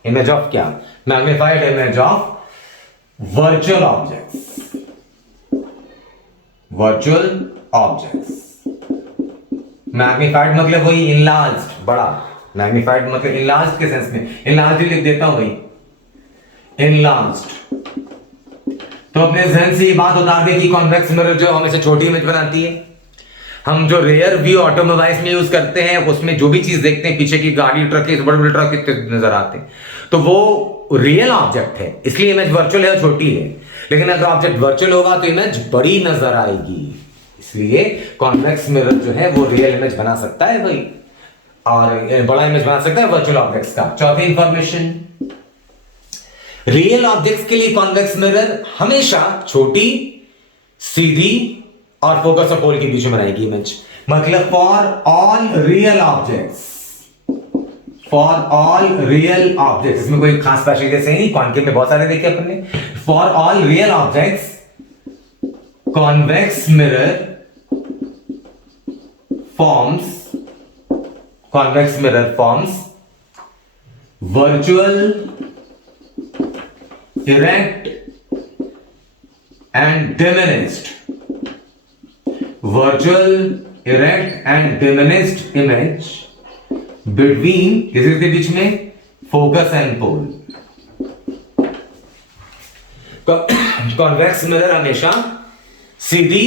image of क्या, magnified image of virtual objects. Magnified मतलब वही इनलार्ज्ड, बड़ा, मैग्निफाइड मतलब इनलार्ज्ड के सेंस में, इनलार्ज्ड लिख देता हूं वही इनलार्ज्ड। तो अपने जहन से ये बात उतार दे कि कॉन्वेक्स मिरर जो हमेशा छोटी इमेज बनाती है। हम जो रेयर व्यू ऑटोमोबाइल्स में यूज करते हैं उसमें जो भी चीज देखते हैं, पीछे की गाड़ी, ट्रक, बड़े बड़े ट्रक कितने नजर आते हैं, तो वो रियल ऑब्जेक्ट है, इसलिए इमेज वर्चुअल है, छोटी है। लेकिन अगर ऑब्जेक्ट वर्चुअल होगा तो इमेज बड़ी नजर आएगी, इसलिए कॉन्वेक्स मिरर जो है वो रियल इमेज बना सकता है भाई, और बड़ा इमेज बना सकता है वर्चुअल ऑब्जेक्ट्स का। चौथी इंफॉर्मेशन, रियल ऑब्जेक्ट्स के लिए कॉन्वेक्स मिरर हमेशा छोटी, सीधी और फोकस और पोल के बीच में बनाएगी इमेज। मतलब फॉर ऑल रियल ऑब्जेक्ट्स, इसमें कोई खास स्पेशल केस नहीं, कॉनकेव में बहुत सारे देखे अपन ने। For all real objects convex mirror forms virtual, erect and diminished image between, किसके बीच में, focus and pole. Convex mirror हमेशा सीधी,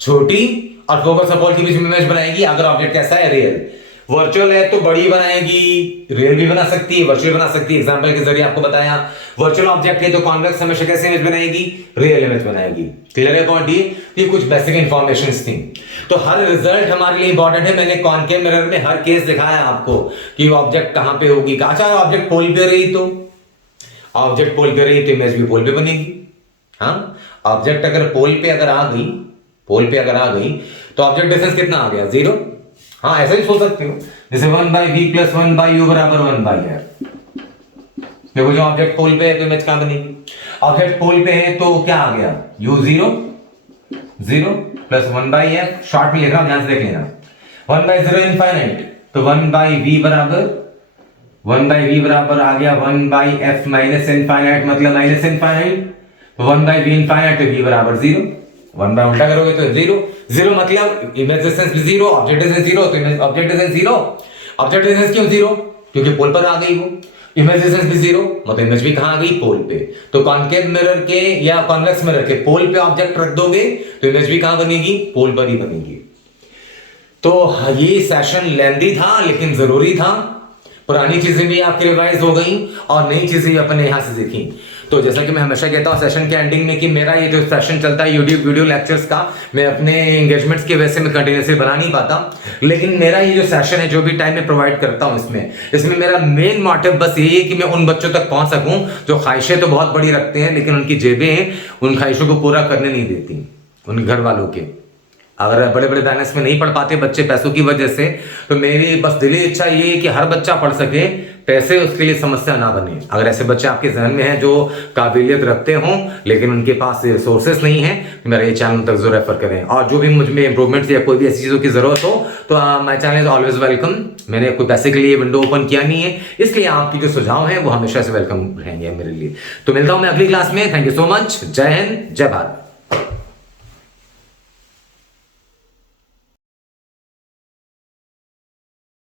छोटी और फोकस और पोल के बीच में इमेज बनाएगी अगर ऑब्जेक्ट कैसा है, रियल। वर्चुअल है तो बड़ी बनाएगी, रियल भी बना सकती है, वर्चुअल बना सकती है। एग्जांपल के जरिए आपको बताया, वर्चुअल ऑब्जेक्ट है तो कॉन्वेक्स हमेशा कैसे इमेज बनाएगी, रियल इमेज बनाएगी। क्लियर है पॉइंट? ये कुछ बेसिक इंफॉर्मेशंस थी। तो हर रिजल्ट हमारे लिए इंपॉर्टेंट है। मैंने कॉनकेव मिरर में हर केस दिखाया आपको कि ऑब्जेक्ट कहां पे होगी। अच्छा, ऑब्जेक्ट पोल पे रही तो इमेज भी पोल पे बनेगी। हाँ, ऑब्जेक्ट अगर पोल पे अगर आ गई तो ऑब्जेक्ट डिस्टेंस कितना आ गया, 0। हाँ ऐसे ही सोच सकते हो, जैसे 1/v + 1/u बराबर 1/f। देखो जो ऑब्जेक्ट पोल पे है तो इमेज कहां बनेगी, ऑब्जेक्ट पोल पे है तो क्या आ गया, u0 0 + 1/f, शॉर्ट में लिख रहा हूं, ध्यान से देख लेना, 1/0 इनफाइनाइट, तो 1/v बराबर आ गया 1/f माइनस इनफाइनाइट, मतलब माइनस इनफाइनाइट, तो 1/v इनफाइनाइट, तो v बराबर 0, 1 उल्टा करोगे तो 0 0, मतलब इमेज डिस्टेंस भी 0, ऑब्जेक्ट डिस्टेंस 0, तो image object distance 0, object distance क्यों 0, क्योंकि पोल पर आ गई वो, इमेज डिस्टेंस भी 0, मतलब इमेज भी कहां आ गई, पोल पे। तो कॉन्केव मिरर के या कॉन्वेक्स मिरर के पोल पे ऑब्जेक्ट रख दोगे तो इमेज भी कहां बनेगी, पोल पर ही बनेगी। तो ये सेशन लेंदी था लेकिन जरूरी था, पुरानी चीजें भी आपकी रिवाइज हो गई और नई चीजें अपने यहां से सीखी। तो जैसा कि मैं हमेशा कहता हूं सेशन के एंडिंग में कि मेरा ये जो सेशन चलता है यूट्यूब वीडियो लेक्चर्स का, मैं अपने एंगेजमेंट्स की वजह से मैं कंटिन्यूसली बना नहीं पाता, लेकिन मेरा ये जो सेशन है जो भी टाइम मैं प्रोवाइड करता हूं इसमें मेरा मेन मोटिव बस यही है कि मैं उन बच्चों तक पहुंच सकूं जो ख्वाहिशें तो बहुत बड़ी रखते हैं लेकिन उनकी जेबें उन ख्वाहिशों को पूरा करने नहीं देती, उन घर वालों के। अगर बड़े बड़े बैलेंस में नहीं पढ़ पाते बच्चे पैसों की वजह से, तो मेरी बस दिली इच्छा ये है कि हर बच्चा पढ़ सके, पैसे उसके लिए समस्या ना बने। अगर ऐसे बच्चे आपके जहन में हैं जो काबिलियत रखते हों लेकिन उनके पास रिसोर्सेस नहीं है, तो मेरा ये चैनल तक जरूर रेफर करें। और जो भी मुझ में इंप्रूवमेंट्स या कोई भी ऐसी चीज़ों की जरूरत हो तो my channel is always welcome. मैंने कोई पैसे के लिए विंडो ओपन किया नहीं है, इसलिए आपकी जो सुझाव है वो हमेशा से वेलकम रहेंगे मेरे लिए। तो मिलता हूं मैं अगली क्लास में। Thank you so much. जय हिंद, जय भारत।